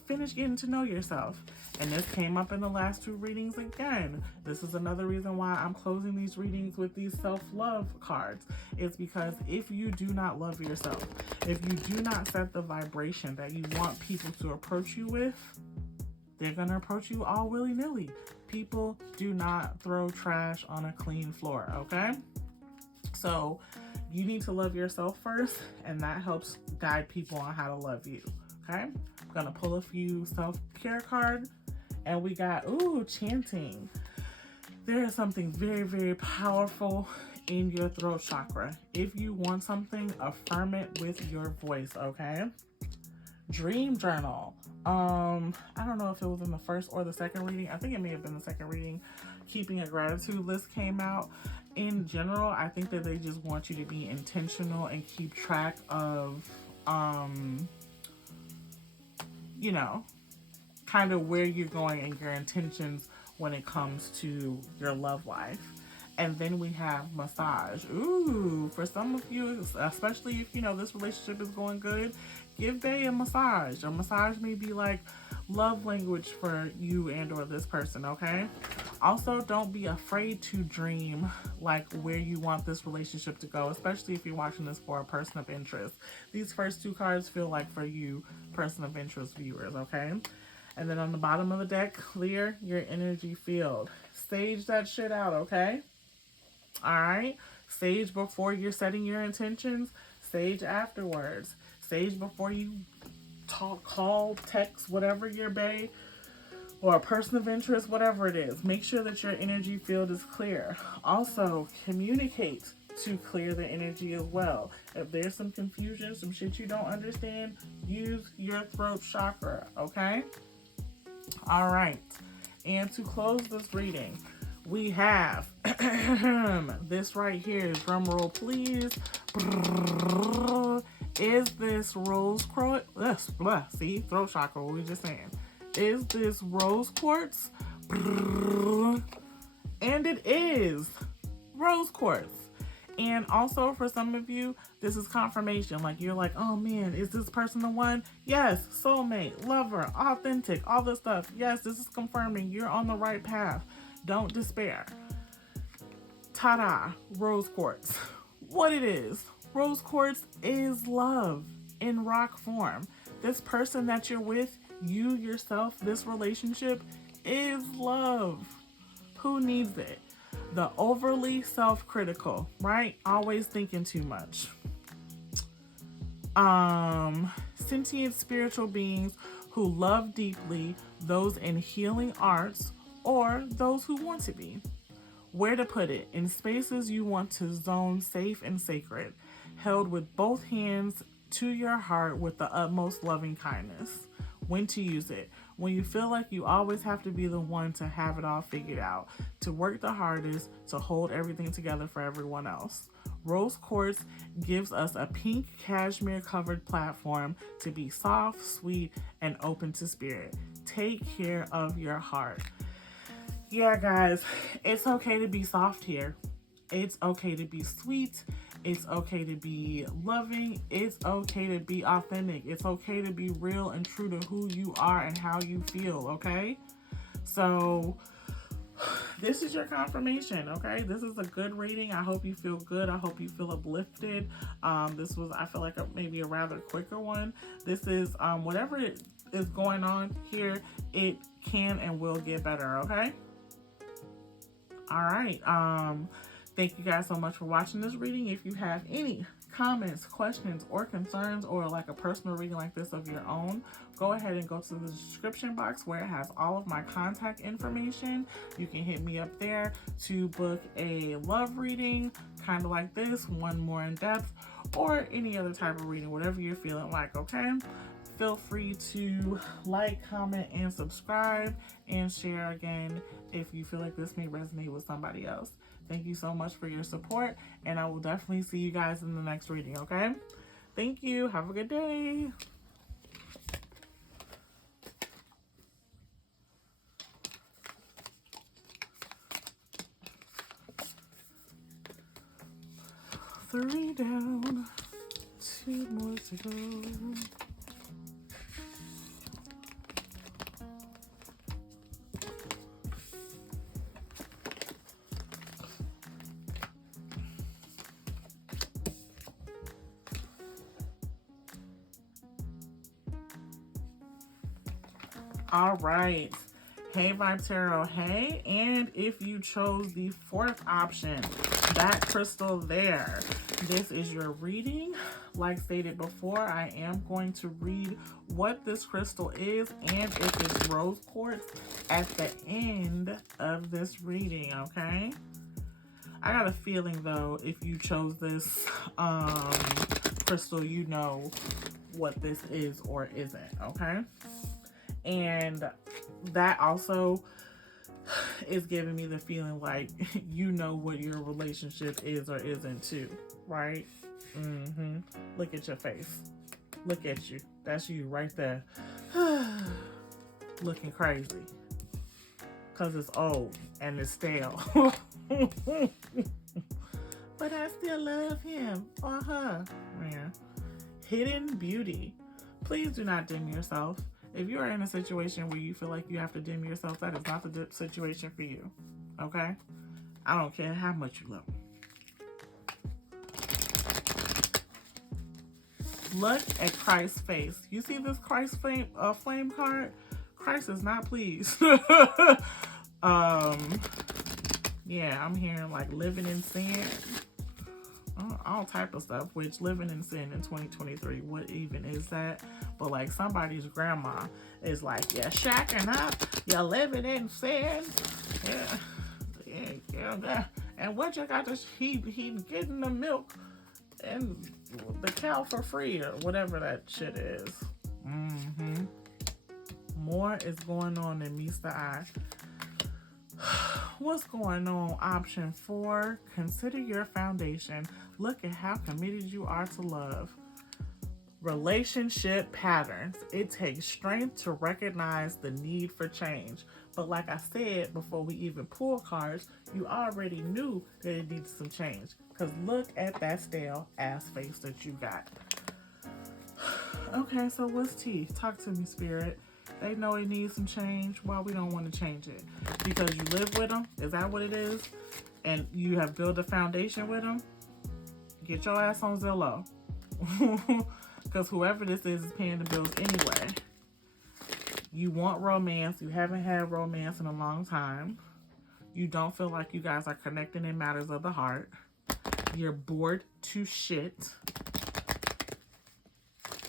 finish getting to know yourself. And this came up in the last 2 readings again. This is another reason why I'm closing these readings with these self-love cards. It's because if you do not love yourself, if you do not set the vibration that you want people to approach you with, they're going to approach you all willy-nilly. People do not throw trash on a clean floor, okay? So you need to love yourself first, and that helps guide people on how to love you, okay? I'm going to pull a few self-care cards, and we got, chanting. There is something very, very powerful in your throat chakra. If you want something, affirm it with your voice, okay? Dream journal. I don't know if it was in the first or the second reading. I think it may have been the second reading. Keeping a gratitude list came out. In general, I think that they just want you to be intentional and keep track of, kind of where you're going and your intentions when it comes to your love life. And then we have massage. Ooh, for some of you, especially if this relationship is going good, give Bae a massage. A massage may be like love language for you and or this person, okay? Also, don't be afraid to dream like where you want this relationship to go, especially if you're watching this for a person of interest. These first 2 cards feel like for you, person of interest viewers, okay? And then on the bottom of the deck, clear your energy field. Sage that shit out, okay? All right? Sage before you're setting your intentions. Sage afterwards. Sage before you talk, call, text, whatever your bae or a person of interest, whatever it is. Make sure that your energy field is clear. Also, communicate to clear the energy as well. If there's some confusion, some shit you don't understand, use your throat chakra, okay? All right. And to close this reading, we have this right here. Drum roll, please. Is this Rose Quartz? See, throat chakra, what we just saying. Is this Rose Quartz? And it is Rose Quartz. And also for some of you, this is confirmation. Like you're like, oh man, is this person the one? Yes, soulmate, lover, authentic, all this stuff. Yes, this is confirming you're on the right path. Don't despair. Ta-da, Rose Quartz. What it is, Rose Quartz is love in rock form. This person that you're with, you yourself, this relationship is love. Who needs it? The overly self-critical, right? Always thinking too much. Sentient spiritual beings who love deeply, those in healing arts, or those who want to be. Where to put it? In spaces you want to zone safe and sacred, held with both hands to your heart with the utmost loving kindness. When to use it? When you feel like you always have to be the one to have it all figured out, to work the hardest, to hold everything together for everyone else. Rose Quartz gives us a pink cashmere covered platform to be soft, sweet, and open to spirit. Take care of your heart. Yeah, guys, it's okay to be soft here. It's okay to be sweet. It's okay to be loving. It's okay to be authentic. It's okay to be real and true to who you are and how you feel, okay? So this is your confirmation, okay? This is a good reading. I hope you feel good. I hope you feel uplifted. This was, I feel like, maybe a rather quicker one. This is whatever is going on here, it can and will get better, okay? All right. Thank you guys so much for watching this reading. If you have any comments, questions, or concerns, or like a personal reading like this of your own, go ahead and go to the description box where it has all of my contact information. You can hit me up there to book a love reading, kind of like this, one more in depth, or any other type of reading, whatever you're feeling like, okay? Feel free to like, comment, and subscribe, and share again if you feel like this may resonate with somebody else. Thank you so much for your support, and I will definitely see you guys in the next reading, okay? Thank you. Have a good day. Three down, two more to go. All right. Hey, Vibe Tarot. Hey. And if you chose the fourth option, that crystal there, this is your reading. Like stated before, I am going to read what this crystal is and if it's rose quartz at the end of this reading, okay? I got a feeling, though, if you chose this crystal, you know what this is or isn't, okay? And that also is giving me the feeling like you know what your relationship is or isn't too, right? Look at your face. Look at you. That's you right there. Looking crazy. Because it's old and it's stale. But I still love him or her. Yeah. Hidden beauty. Please do not dim yourself. If you are in a situation where you feel like you have to dim yourself, that is not the situation for you. Okay? I don't care how much you love them. Look at Christ's face. You see this Christ flame card? Christ is not pleased. Yeah, I'm hearing like living in sin. All type of stuff, which living in sin in 2023, what even is that? But like somebody's grandma is like, you're shacking up, you're living in sin. Yeah. And what you got to, he getting the milk and the cow for free or whatever that shit is. More is going on than meets the eye. What's going on? Option 4, consider your foundation. Look at how committed you are to love. Relationship patterns. It takes strength to recognize the need for change. But like I said, before we even pull cards, you already knew that it needs some change. Because look at that stale ass face that you got. Okay, so what's tea? Talk to me, Spirit. They know it needs some change. Why we don't want to change it? Because you live with them? Is that what it is? And you have built a foundation with them? Get your ass on Zillow. Because whoever this is paying the bills anyway. You want romance. You haven't had romance in a long time. You don't feel like you guys are connecting in matters of the heart. You're bored to shit.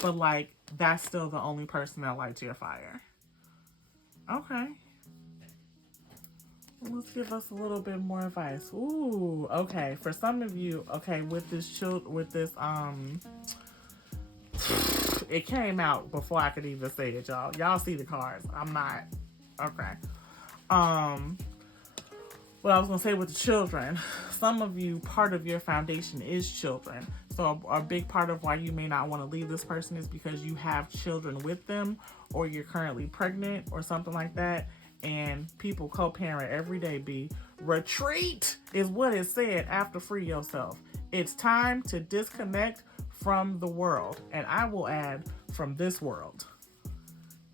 But like, that's still the only person that lights your fire. Okay. Let's give us a little bit more advice. Ooh, okay. For some of you, okay, with this it came out before I could even say it, y'all. Y'all see the cards. I'm not. Okay. What I was going to say with the children, some of you, part of your foundation is children. So a big part of why you may not want to leave this person is because you have children with them, or you're currently pregnant or something like that. And people co-parent every day, B. Retreat is what it said after free yourself. It's time to disconnect from the world. And I will add, from this world.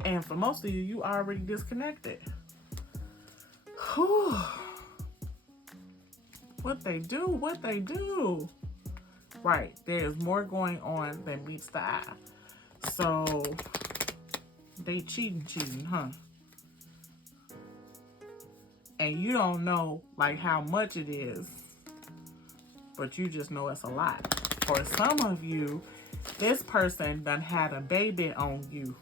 And for most of you, you already disconnected. Whew. What they do. Right, there's more going on than meets the eye. So, they cheating, huh? And you don't know, like, how much it is. But you just know it's a lot. For some of you, this person done had a baby on you.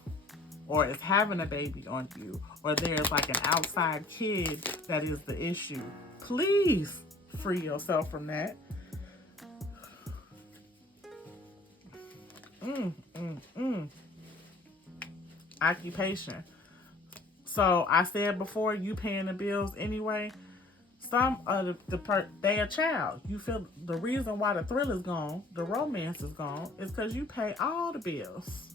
Or is having a baby on you. Or there's, like, an outside kid that is the issue. Please free yourself from that. Occupation. So I said before, you paying the bills anyway. Some of the part they a child. You feel the reason why the thrill is gone, the romance is gone, is because you pay all the bills.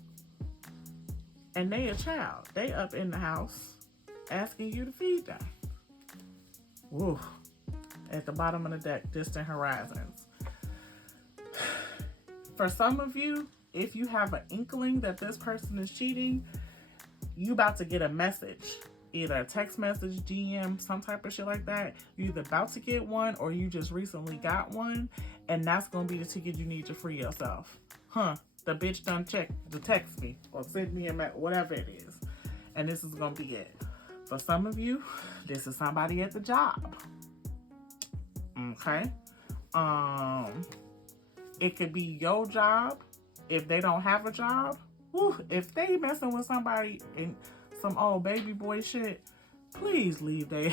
And they a child. They up in the house asking you to feed them. Woo. At the bottom of the deck, distant horizons. For some of you, if you have an inkling that this person is cheating, you about to get a message. Either a text message, DM, some type of shit like that. You're either about to get one or you just recently got one. And that's going to be the ticket you need to free yourself. The bitch done text me or send me a message, whatever it is. And this is going to be it. For some of you, this is somebody at the job. Okay? It could be your job. If they don't have a job, if they messing with somebody in some old baby boy shit, please leave their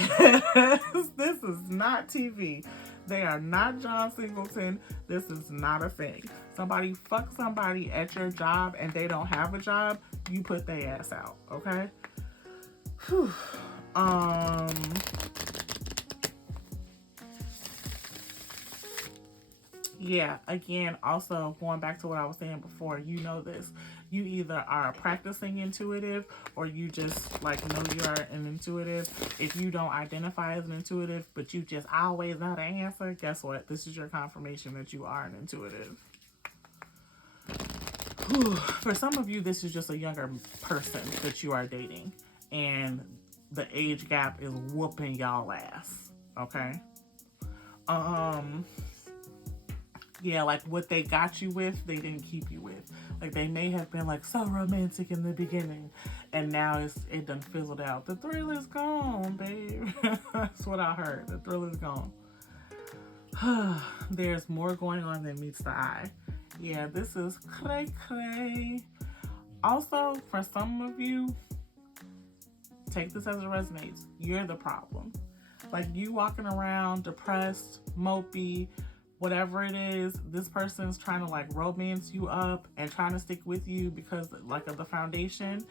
ass. This is not TV. They are not John Singleton. This is not a thing. Somebody fuck somebody at your job and they don't have a job, you put their ass out, okay? Whew. Yeah, again, also going back to what I was saying before, you know this. You either are practicing intuitive or you just like know you are an intuitive. If you don't identify as an intuitive, but you just always know the answer, guess what? This is your confirmation that you are an intuitive. Whew. For some of you, this is just a younger person that you are dating. And the age gap is whooping y'all ass. Okay? Yeah, like what they got you with, they didn't keep you with. Like they may have been like so romantic in the beginning, and now it done fizzled out. The thrill is gone, babe. That's what I heard. The thrill is gone. There's more going on than meets the eye. Yeah, this is cray. Also, for some of you, take this as it resonates. You're the problem. Like you walking around depressed, mopey, whatever it is, this person's trying to like romance you up and trying to stick with you because like of the foundation.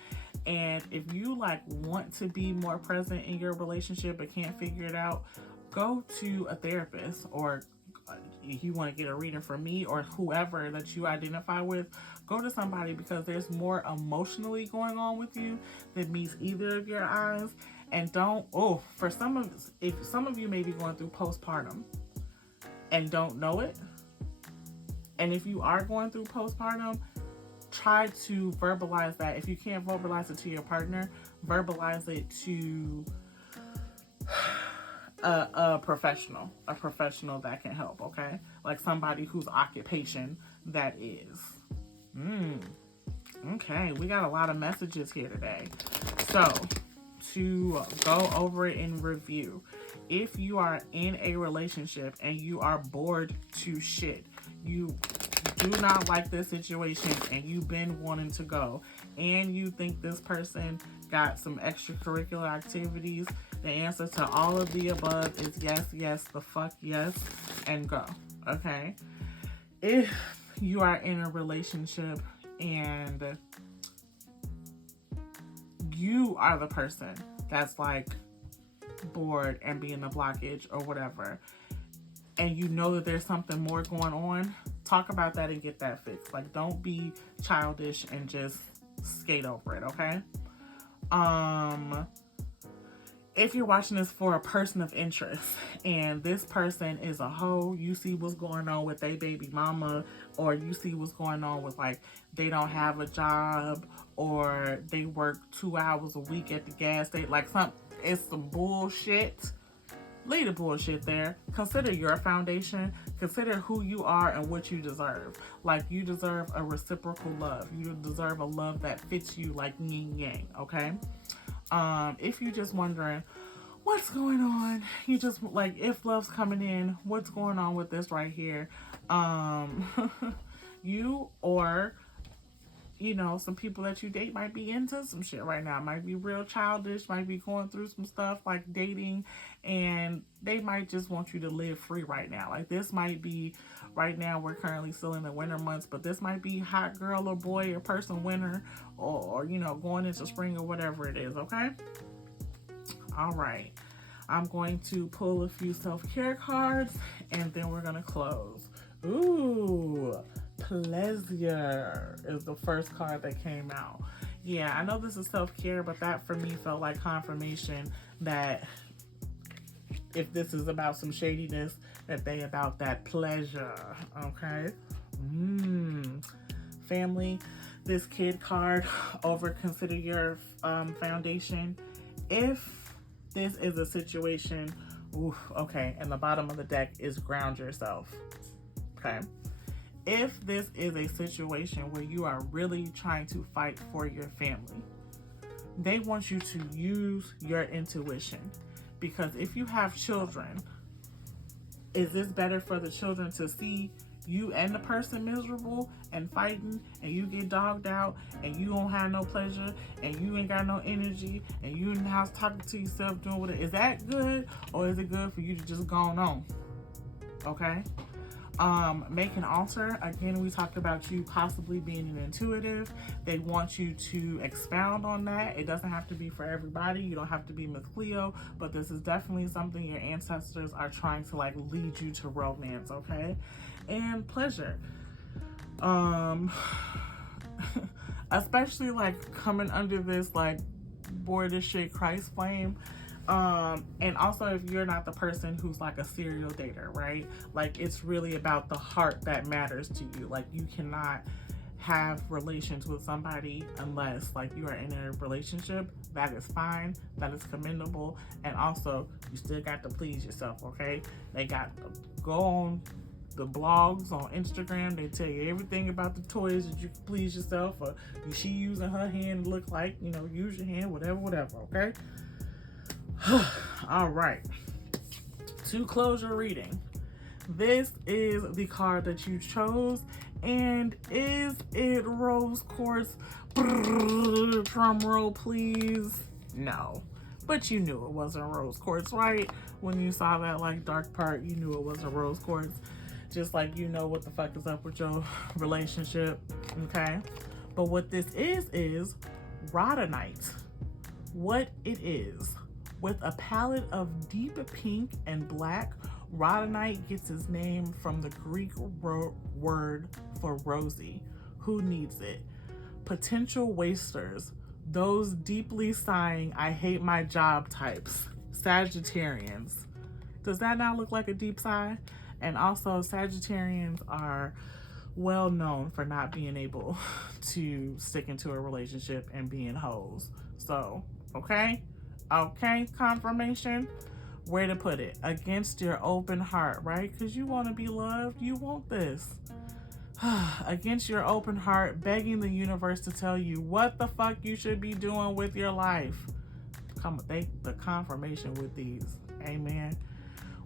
And if you like want to be more present in your relationship but can't figure it out, go to a therapist, or if you want to get a reading from me or whoever that you identify with, go to somebody, because there's more emotionally going on with you than meets either of your eyes. And if some of you may be going through postpartum and don't know it, and if you are going through postpartum, try to verbalize that. If you can't verbalize it to your partner, verbalize it to a professional that can help, okay? Like somebody whose occupation that is. Okay, we got a lot of messages here today. So, to go over it in review, if you are in a relationship and you are bored to shit, you do not like this situation and you've been wanting to go, and you think this person got some extracurricular activities, the answer to all of the above is yes, the fuck yes, and go, okay? If you are in a relationship and you are the person that's like bored and being a blockage or whatever, and you know that there's something more going on, talk about that and get that fixed. Like, don't be childish and just skate over it, okay? If you're watching this for a person of interest and this person is a hoe, you see what's going on with their baby mama, or you see what's going on with like they don't have a job, or they work 2 hours a week at the gas station, like it's some bullshit. Leave the bullshit there. Consider your foundation. Consider who you are and what you deserve. Like, you deserve a reciprocal love. You deserve a love that fits you like yin yang, okay? If you're just wondering what's going on, you just like, if love's coming in, what's going on with this right here? You or some people that you date might be into some shit right now. Might be real childish, might be going through some stuff like dating, and they might just want you to live free right now. Like, this might be, right now we're currently still in the winter months, but this might be hot girl or boy or person winter, or going into spring or whatever it is, okay? All right. I'm going to pull a few self-care cards and then we're going to close. Ooh, pleasure is the first card that came out. Yeah, I know this is self-care, but that for me felt like confirmation that if this is about some shadiness, that they about that pleasure, okay? Family, this kid card over consider your foundation. If this is a situation, okay, and the bottom of the deck is ground yourself, okay? If this is a situation where you are really trying to fight for your family, they want you to use your intuition. Because if you have children, is this better for the children to see you and the person miserable and fighting, and you get dogged out, and you don't have no pleasure, and you ain't got no energy, and you in the house talking to yourself, doing what it is? That good, or is it good for you to just go on? Okay. Make an altar. Again, we talked about you possibly being an intuitive. They want you to expound on that. It doesn't have to be for everybody. You don't have to be Miss Cleo, but this is definitely something your ancestors are trying to like lead you to romance, okay? And pleasure. Especially like coming under this like boy this shit Christ flame. And also if you're not the person who's like a serial dater, right? Like it's really about the heart that matters to you. Like you cannot have relations with somebody unless like you are in a relationship. That is fine, that is commendable, and also you still got to please yourself, okay? They got to go on the blogs on Instagram, they tell you everything about the toys that you can please yourself, or she using her hand to look like, you know, use your hand, whatever, okay? All right, to close your reading, this is the card that you chose, and is it Rose Quartz? Drum roll, please. No, but you knew it wasn't Rose Quartz, right? When you saw that like dark part, you knew it wasn't Rose Quartz. Just like you know what the fuck is up with your relationship, okay? But what this is rhodonite. What it is, with a palette of deep pink and black, rhodonite gets its name from the Greek word for rosy. Who needs it? Potential wasters, those deeply sighing, I hate my job types, Sagittarians. Does that not look like a deep sigh? And also Sagittarians are well known for not being able to stick into a relationship and being hoes. So, okay, confirmation. Where to put it? Against your open heart, right? Because you want to be loved. You want this. Against your open heart, begging the universe to tell you what the fuck you should be doing with your life. The confirmation with these. Amen.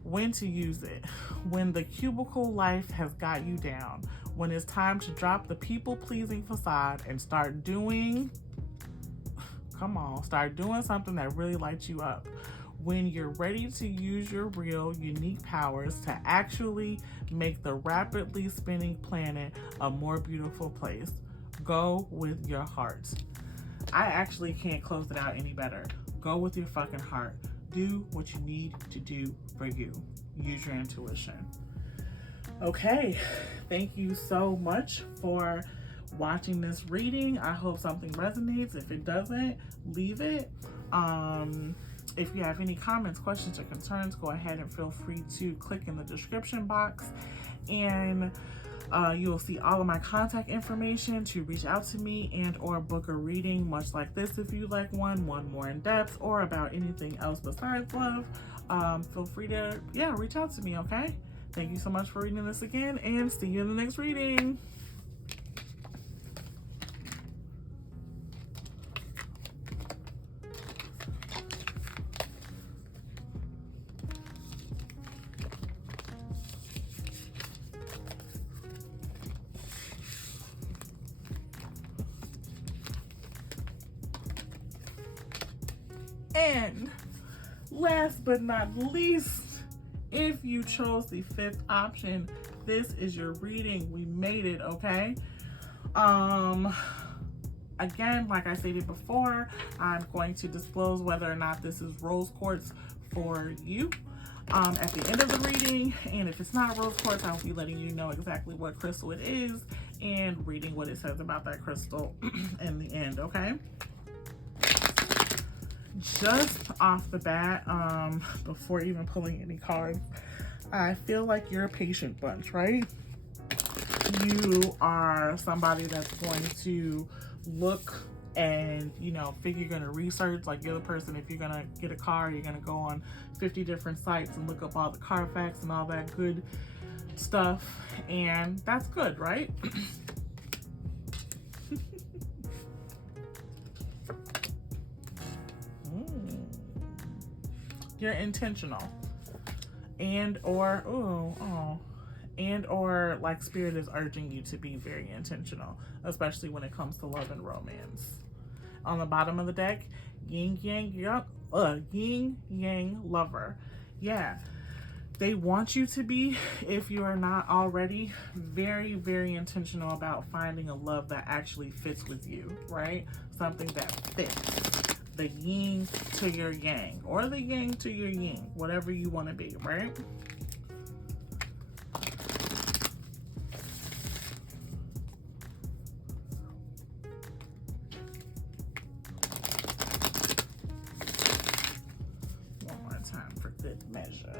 When to use it. When the cubicle life has got you down. When it's time to drop the people-pleasing facade and start doing something that really lights you up. When you're ready to use your real, unique powers to actually make the rapidly spinning planet a more beautiful place. Go with your heart. I actually can't close it out any better. Go with your fucking heart. Do what you need to do for you. Use your intuition. Okay, thank you so much for watching this reading. I hope something resonates. If it doesn't, leave it. If you have any comments, questions, or concerns, go ahead and feel free to click in the description box, and you'll see all of my contact information to reach out to me and or book a reading much like this if you like one more in depth or about anything else besides love. Feel free to reach out to me. Okay, thank you so much for reading this again, and see you in the next reading. And last but not least, if you chose the fifth option, this is your reading. We made it, okay? Again, like I stated before, I'm going to disclose whether or not this is rose quartz for you at the end of the reading. And if it's not rose quartz, I'll be letting you know exactly what crystal it is and reading what it says about that crystal in the end, okay? Just off the bat, before even pulling any cards, I feel like you're a patient bunch, right? You are somebody that's going to look and, you know, figure you're going to research. Like, you're the person, if you're going to get a car, you're going to go on 50 different sites and look up all the Carfax and all that good stuff. And that's good, right? You're intentional, and or like spirit is urging you to be very intentional, especially when it comes to love and romance. On the bottom of the deck, yin yang lover. Yeah, they want you to be, if you are not already, very, very intentional about finding a love that actually fits with you, right? Something that fits. The yin to your yang, or the yang to your yin, whatever you want to be, right? One more time for good measure.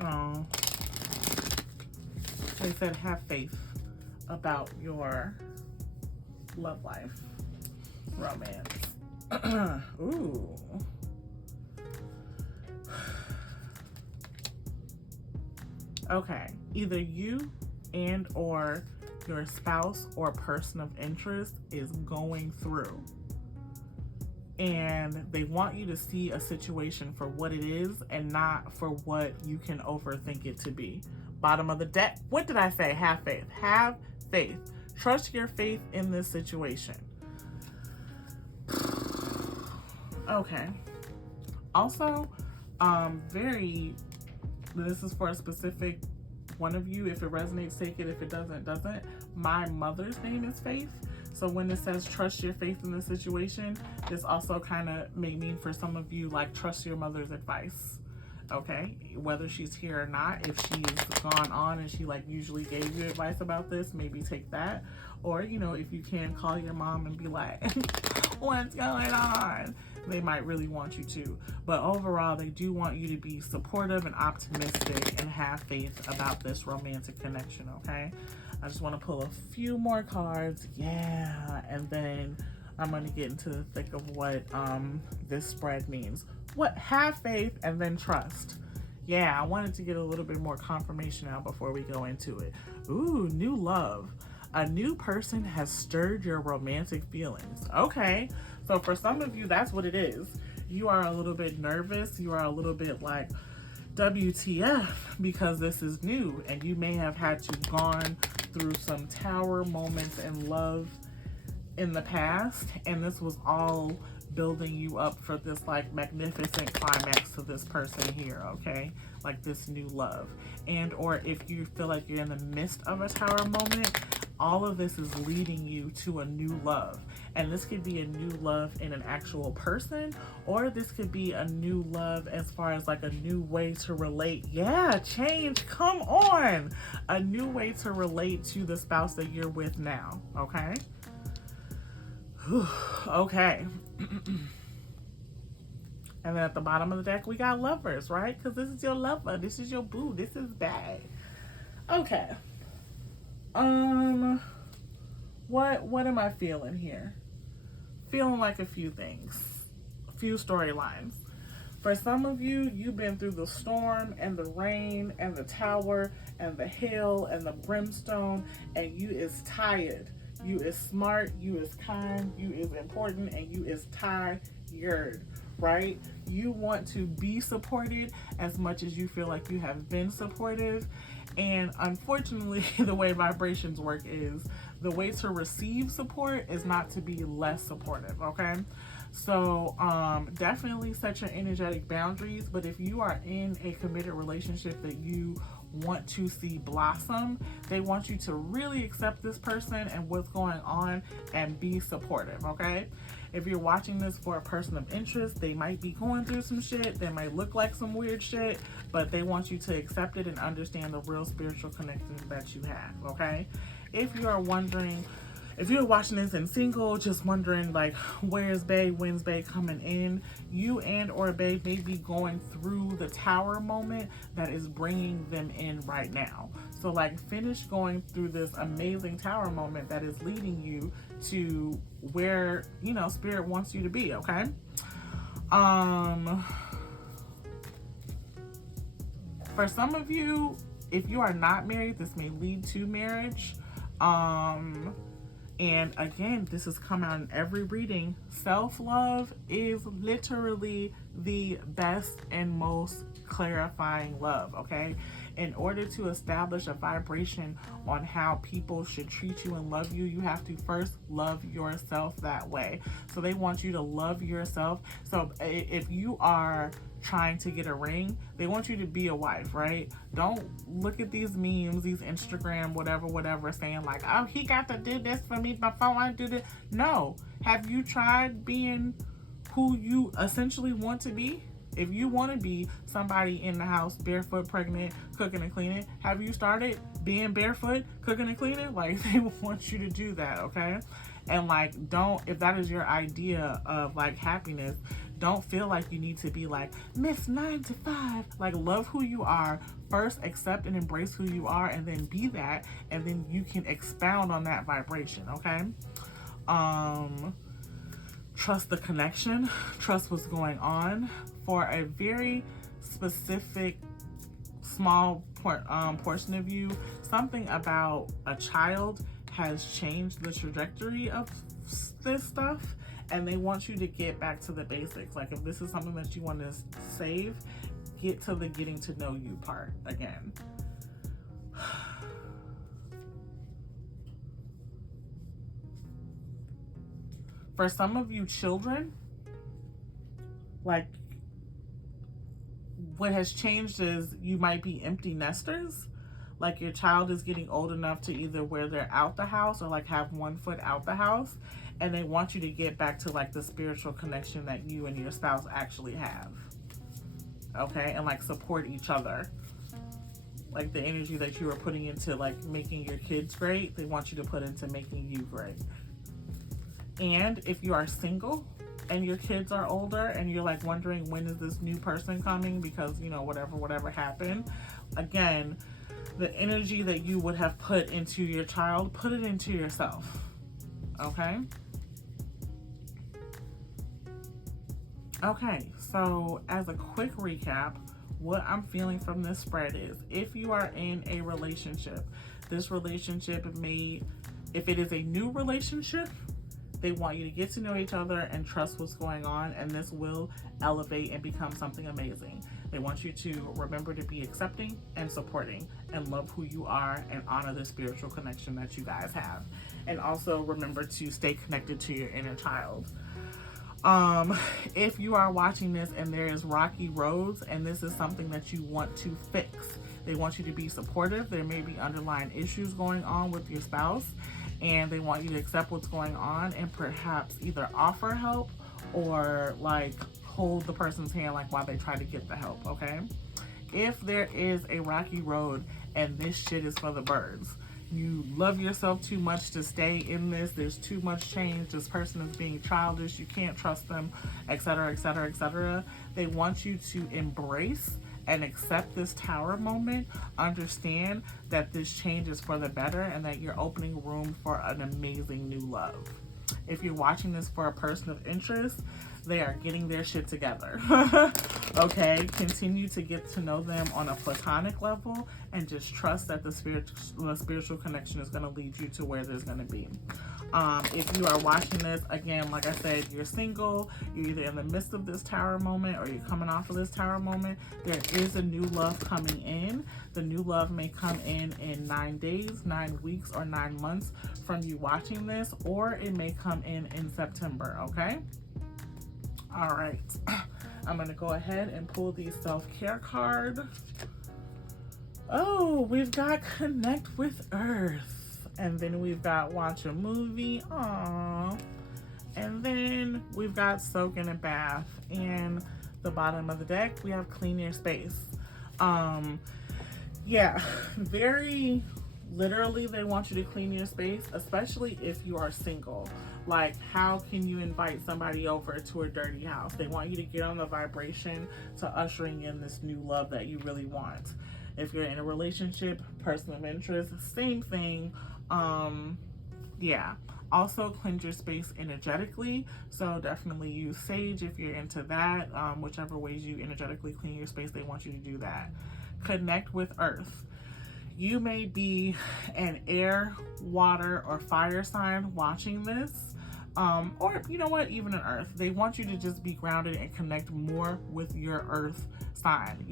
Oh, they said have faith about your love life. Romance. Ooh. Okay, either you and or your spouse or person of interest is going through, and they want you to see a situation for what it is and not for what you can overthink it to be. Bottom of the deck. What did I say? Have faith. Have faith. Trust your faith in this situation. Okay. Also, this is for a specific one of you. If it resonates, take it. If it doesn't, doesn't. My mother's name is Faith. So when it says trust your faith in this situation, this also kind of may mean for some of you, like, trust your mother's advice. Okay, whether she's here or not, if she's gone on and she like usually gave you advice about this, maybe take that. Or, you know, if you can, call your mom and be like, what's going on? They might really want you to. But overall, they do want you to be supportive and optimistic and have faith about this romantic connection, okay? I just want to pull a few more cards. Yeah, and then I'm going to get into the thick of what this spread means. What? Have faith and then trust. Yeah, I wanted to get a little bit more confirmation out before we go into it. Ooh, new love. A new person has stirred your romantic feelings. Okay, so for some of you, that's what it is. You are a little bit nervous. You are a little bit like, WTF, because this is new, and you may have had to gone through some tower moments in love in the past, and this was all building you up for this like magnificent climax to this person here, okay? Like this new love. And or if you feel like you're in the midst of a tower moment, all of this is leading you to a new love. And this could be a new love in an actual person, or this could be a new love as far as like a new way to relate. Yeah, change, come on. A new way to relate to the spouse that you're with now, okay? Okay. And then at the bottom of the deck, we got lovers, right? Because this is your lover. This is your boo. This is bad. Okay. What am I feeling here? Feeling like a few things. A few storylines. For some of you, you've been through the storm and the rain and the tower and the hail and the brimstone, and you is tired. You is smart, you is kind, you is important, and you is tired, right? You want to be supported as much as you feel like you have been supportive. And unfortunately, the way vibrations work is the way to receive support is not to be less supportive, okay? So definitely set your energetic boundaries. But if you are in a committed relationship that you want to see blossom. They want you to really accept this person and what's going on and be supportive, okay? If you're watching this for a person of interest, they might be going through some shit. They might look like some weird shit, but they want you to accept it and understand the real spiritual connection that you have, okay? If you are wondering, if you're watching this and single, just wondering like, where's Bae, when's Bae coming in? You and or Bae may be going through the tower moment that is bringing them in right now. So like finish going through this amazing tower moment that is leading you to where, you know, spirit wants you to be, okay? For some of you, if you are not married, this may lead to marriage. And again, this has come out in every reading. Self-love is literally the best and most clarifying love, okay? In order to establish a vibration on how people should treat you and love you, you have to first love yourself that way. So they want you to love yourself. So if you are trying to get a ring, they want you to be a wife, right? Don't look at these memes, these Instagram, whatever, saying like, oh, he got to do this for me before I do this. No. Have you tried being who you essentially want to be? If you want to be somebody in the house, barefoot, pregnant, cooking and cleaning, have you started being barefoot, cooking and cleaning? Like, they want you to do that, okay? And like, don't, if that is your idea of like happiness, don't feel like you need to be like Miss 9 to 5. Like, love who you are first, accept and embrace who you are, and then be that, and then you can expound on that vibration, okay? Trust the connection, trust what's going on. For a very specific small portion of you, something about a child has changed the trajectory of this stuff, and they want you to get back to the basics. Like, if this is something that you want to save, get to the getting to know you part again. For some of you children, like, what has changed is you might be empty nesters. Like, your child is getting old enough to either where they're out the house or like have one foot out the house, and they want you to get back to like the spiritual connection that you and your spouse actually have, okay? And like support each other. Like the energy that you were putting into like making your kids great, they want you to put into making you great. And if you are single and your kids are older and you're like wondering when is this new person coming because, you know, whatever happened, again, the energy that you would have put into your child, put it into yourself, okay? Okay, so as a quick recap, what I'm feeling from this spread is, if you are in a relationship, this relationship if it is a new relationship, they want you to get to know each other and trust what's going on, and this will elevate and become something amazing. They want you to remember to be accepting and supporting and love who you are and honor the spiritual connection that you guys have. And also remember to stay connected to your inner child. If you are watching this and there is rocky roads and this is something that you want to fix, they want you to be supportive. There may be underlying issues going on with your spouse, and they want you to accept what's going on and perhaps either offer help or like hold the person's hand like while they try to get the help, okay? If there is a rocky road and this shit is for the birds, you love yourself too much to stay in this, there's too much change, this person is being childish, you can't trust them, etc., etc., etc., they want you to embrace and accept this tower moment, understand that this change is for the better and that you're opening room for an amazing new love. If you're watching this for a person of interest, they are getting their shit together. Okay, continue to get to know them on a platonic level and just trust that the spiritual connection is going to lead you to where there's going to be. If you are watching this, again, like I said, you're single, you're either in the midst of this tower moment or you're coming off of this tower moment, there is a new love coming in. The new love may come in 9 days, 9 weeks, or 9 months from you watching this, or it may come in September, okay? All right, I'm going to go ahead and pull the self-care card. Oh, we've got connect with Earth. And then we've got watch a movie. Aww. And then we've got soak in a bath. And the bottom of the deck, we have clean your space. Yeah, very literally they want you to clean your space, especially if you are single. Like, how can you invite somebody over to a dirty house? They want you to get on the vibration to ushering in this new love that you really want. If you're in a relationship, person of interest, same thing. Yeah. Also, cleanse your space energetically. So definitely use sage if you're into that. Whichever ways you energetically clean your space, they want you to do that. Connect with Earth. You may be an air, water, or fire sign watching this. Or you know what, even an earth. They want you to just be grounded and connect more with your earth sign.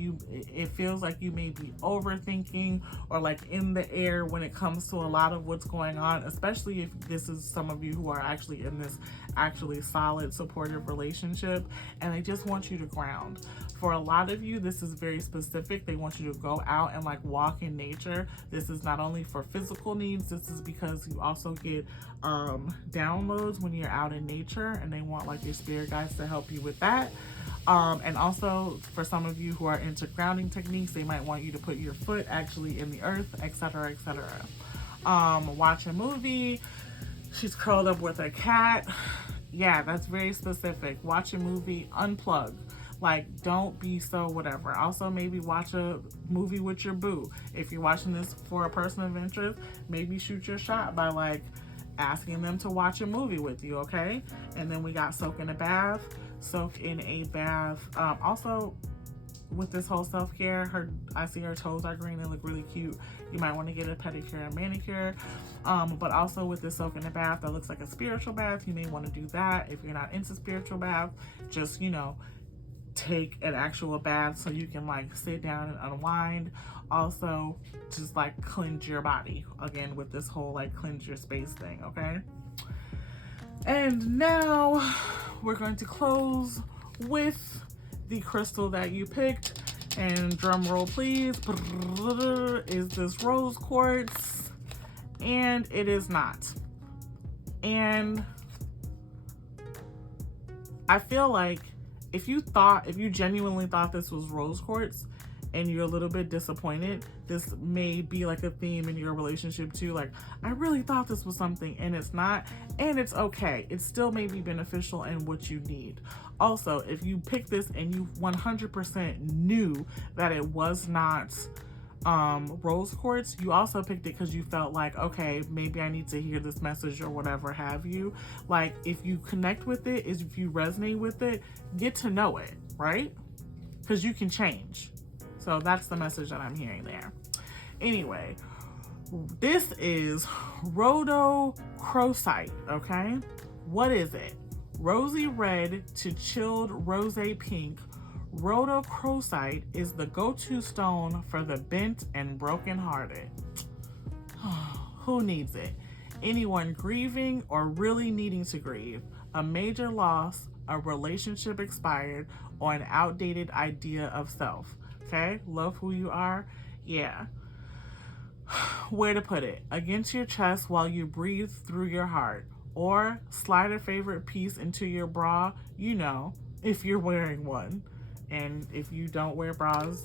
It feels like you may be overthinking or like in the air when it comes to a lot of what's going on, especially if this is some of you who are actually in this actually solid, supportive relationship, and they just want you to ground. For a lot of you, this is very specific. They want you to go out and like walk in nature. This is not only for physical needs, this is because you also get downloads when you're out in nature, and they want like your spirit guides to help you with that. And also for some of you who are into grounding techniques, they might want you to put your foot actually in the earth, etc., etc. Watch a movie. She's curled up with her cat. Yeah, that's very specific. Watch a movie, unplug. Like, don't be so whatever. Also, maybe watch a movie with your boo. If you're watching this for a person of interest, maybe shoot your shot by like asking them to watch a movie with you, okay? And then we got soak in a bath. Soak in a bath. Also, with this whole self-care, I see her toes are green. They look really cute. You might want to get a pedicure and manicure. But also with this soak in a bath, that looks like a spiritual bath. You may want to do that. If you're not into spiritual bath, just, take an actual bath so you can like sit down and unwind. Also, just like cleanse your body again with this whole like cleanse your space thing, okay? And now we're going to close with the crystal that you picked, and drum roll please. Is this Rose Quartz? And it is not. And I feel like if you genuinely thought this was Rose Quartz and you're a little bit disappointed, this may be like a theme in your relationship too. Like, I really thought this was something and it's not, and it's okay. It still may be beneficial and what you need. Also, if you picked this and you 100% knew that it was not Rose Quartz, you also picked it because you felt like, okay, maybe I need to hear this message or whatever have you. Like, if you connect with it, if you resonate with it, get to know it, right? Because you can change. So that's the message that I'm hearing there. Anyway, this is rhodochrosite, okay? What is it? Rosy red to chilled rosé pink, rhodochrosite is the go-to stone for the bent and broken-hearted. Who needs it? Anyone grieving or really needing to grieve, a major loss, a relationship expired, or an outdated idea of self. Okay? Love who you are? Yeah. Where to put it? Against your chest while you breathe through your heart. Or slide a favorite piece into your bra, if you're wearing one. And if you don't wear bras,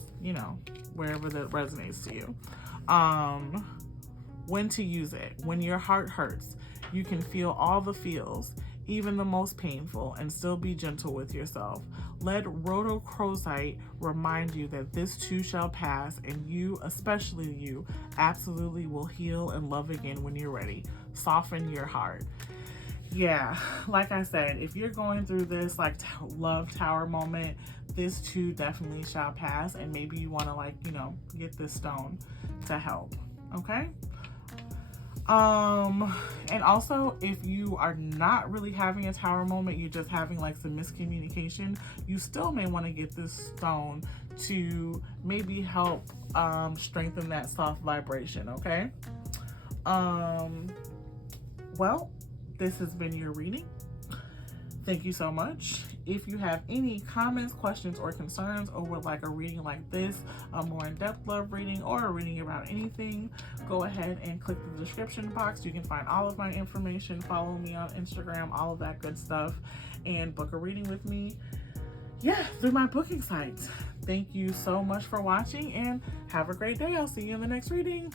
wherever that resonates to you. When to use it. When your heart hurts, you can feel all the feels, even the most painful, and still be gentle with yourself. Let rhodochrosite remind you that this too shall pass, and you, especially you, absolutely will heal and love again when you're ready. Soften your heart. Yeah, like I said, if you're going through this like love tower moment, this too definitely shall pass, and maybe you want to get this stone to help, okay? And also, if you are not really having a tower moment, you're just having like some miscommunication, you still may want to get this stone to maybe help strengthen that soft vibration, okay? Well, this has been your reading. Thank you so much. If you have any comments, questions, or concerns, or would like a reading like this, a more in-depth love reading, or a reading about anything, go ahead and click the description box. You can find all of my information, follow me on Instagram, all of that good stuff, and book a reading with me, through my booking sites. Thank you so much for watching, and have a great day. I'll see you in the next reading.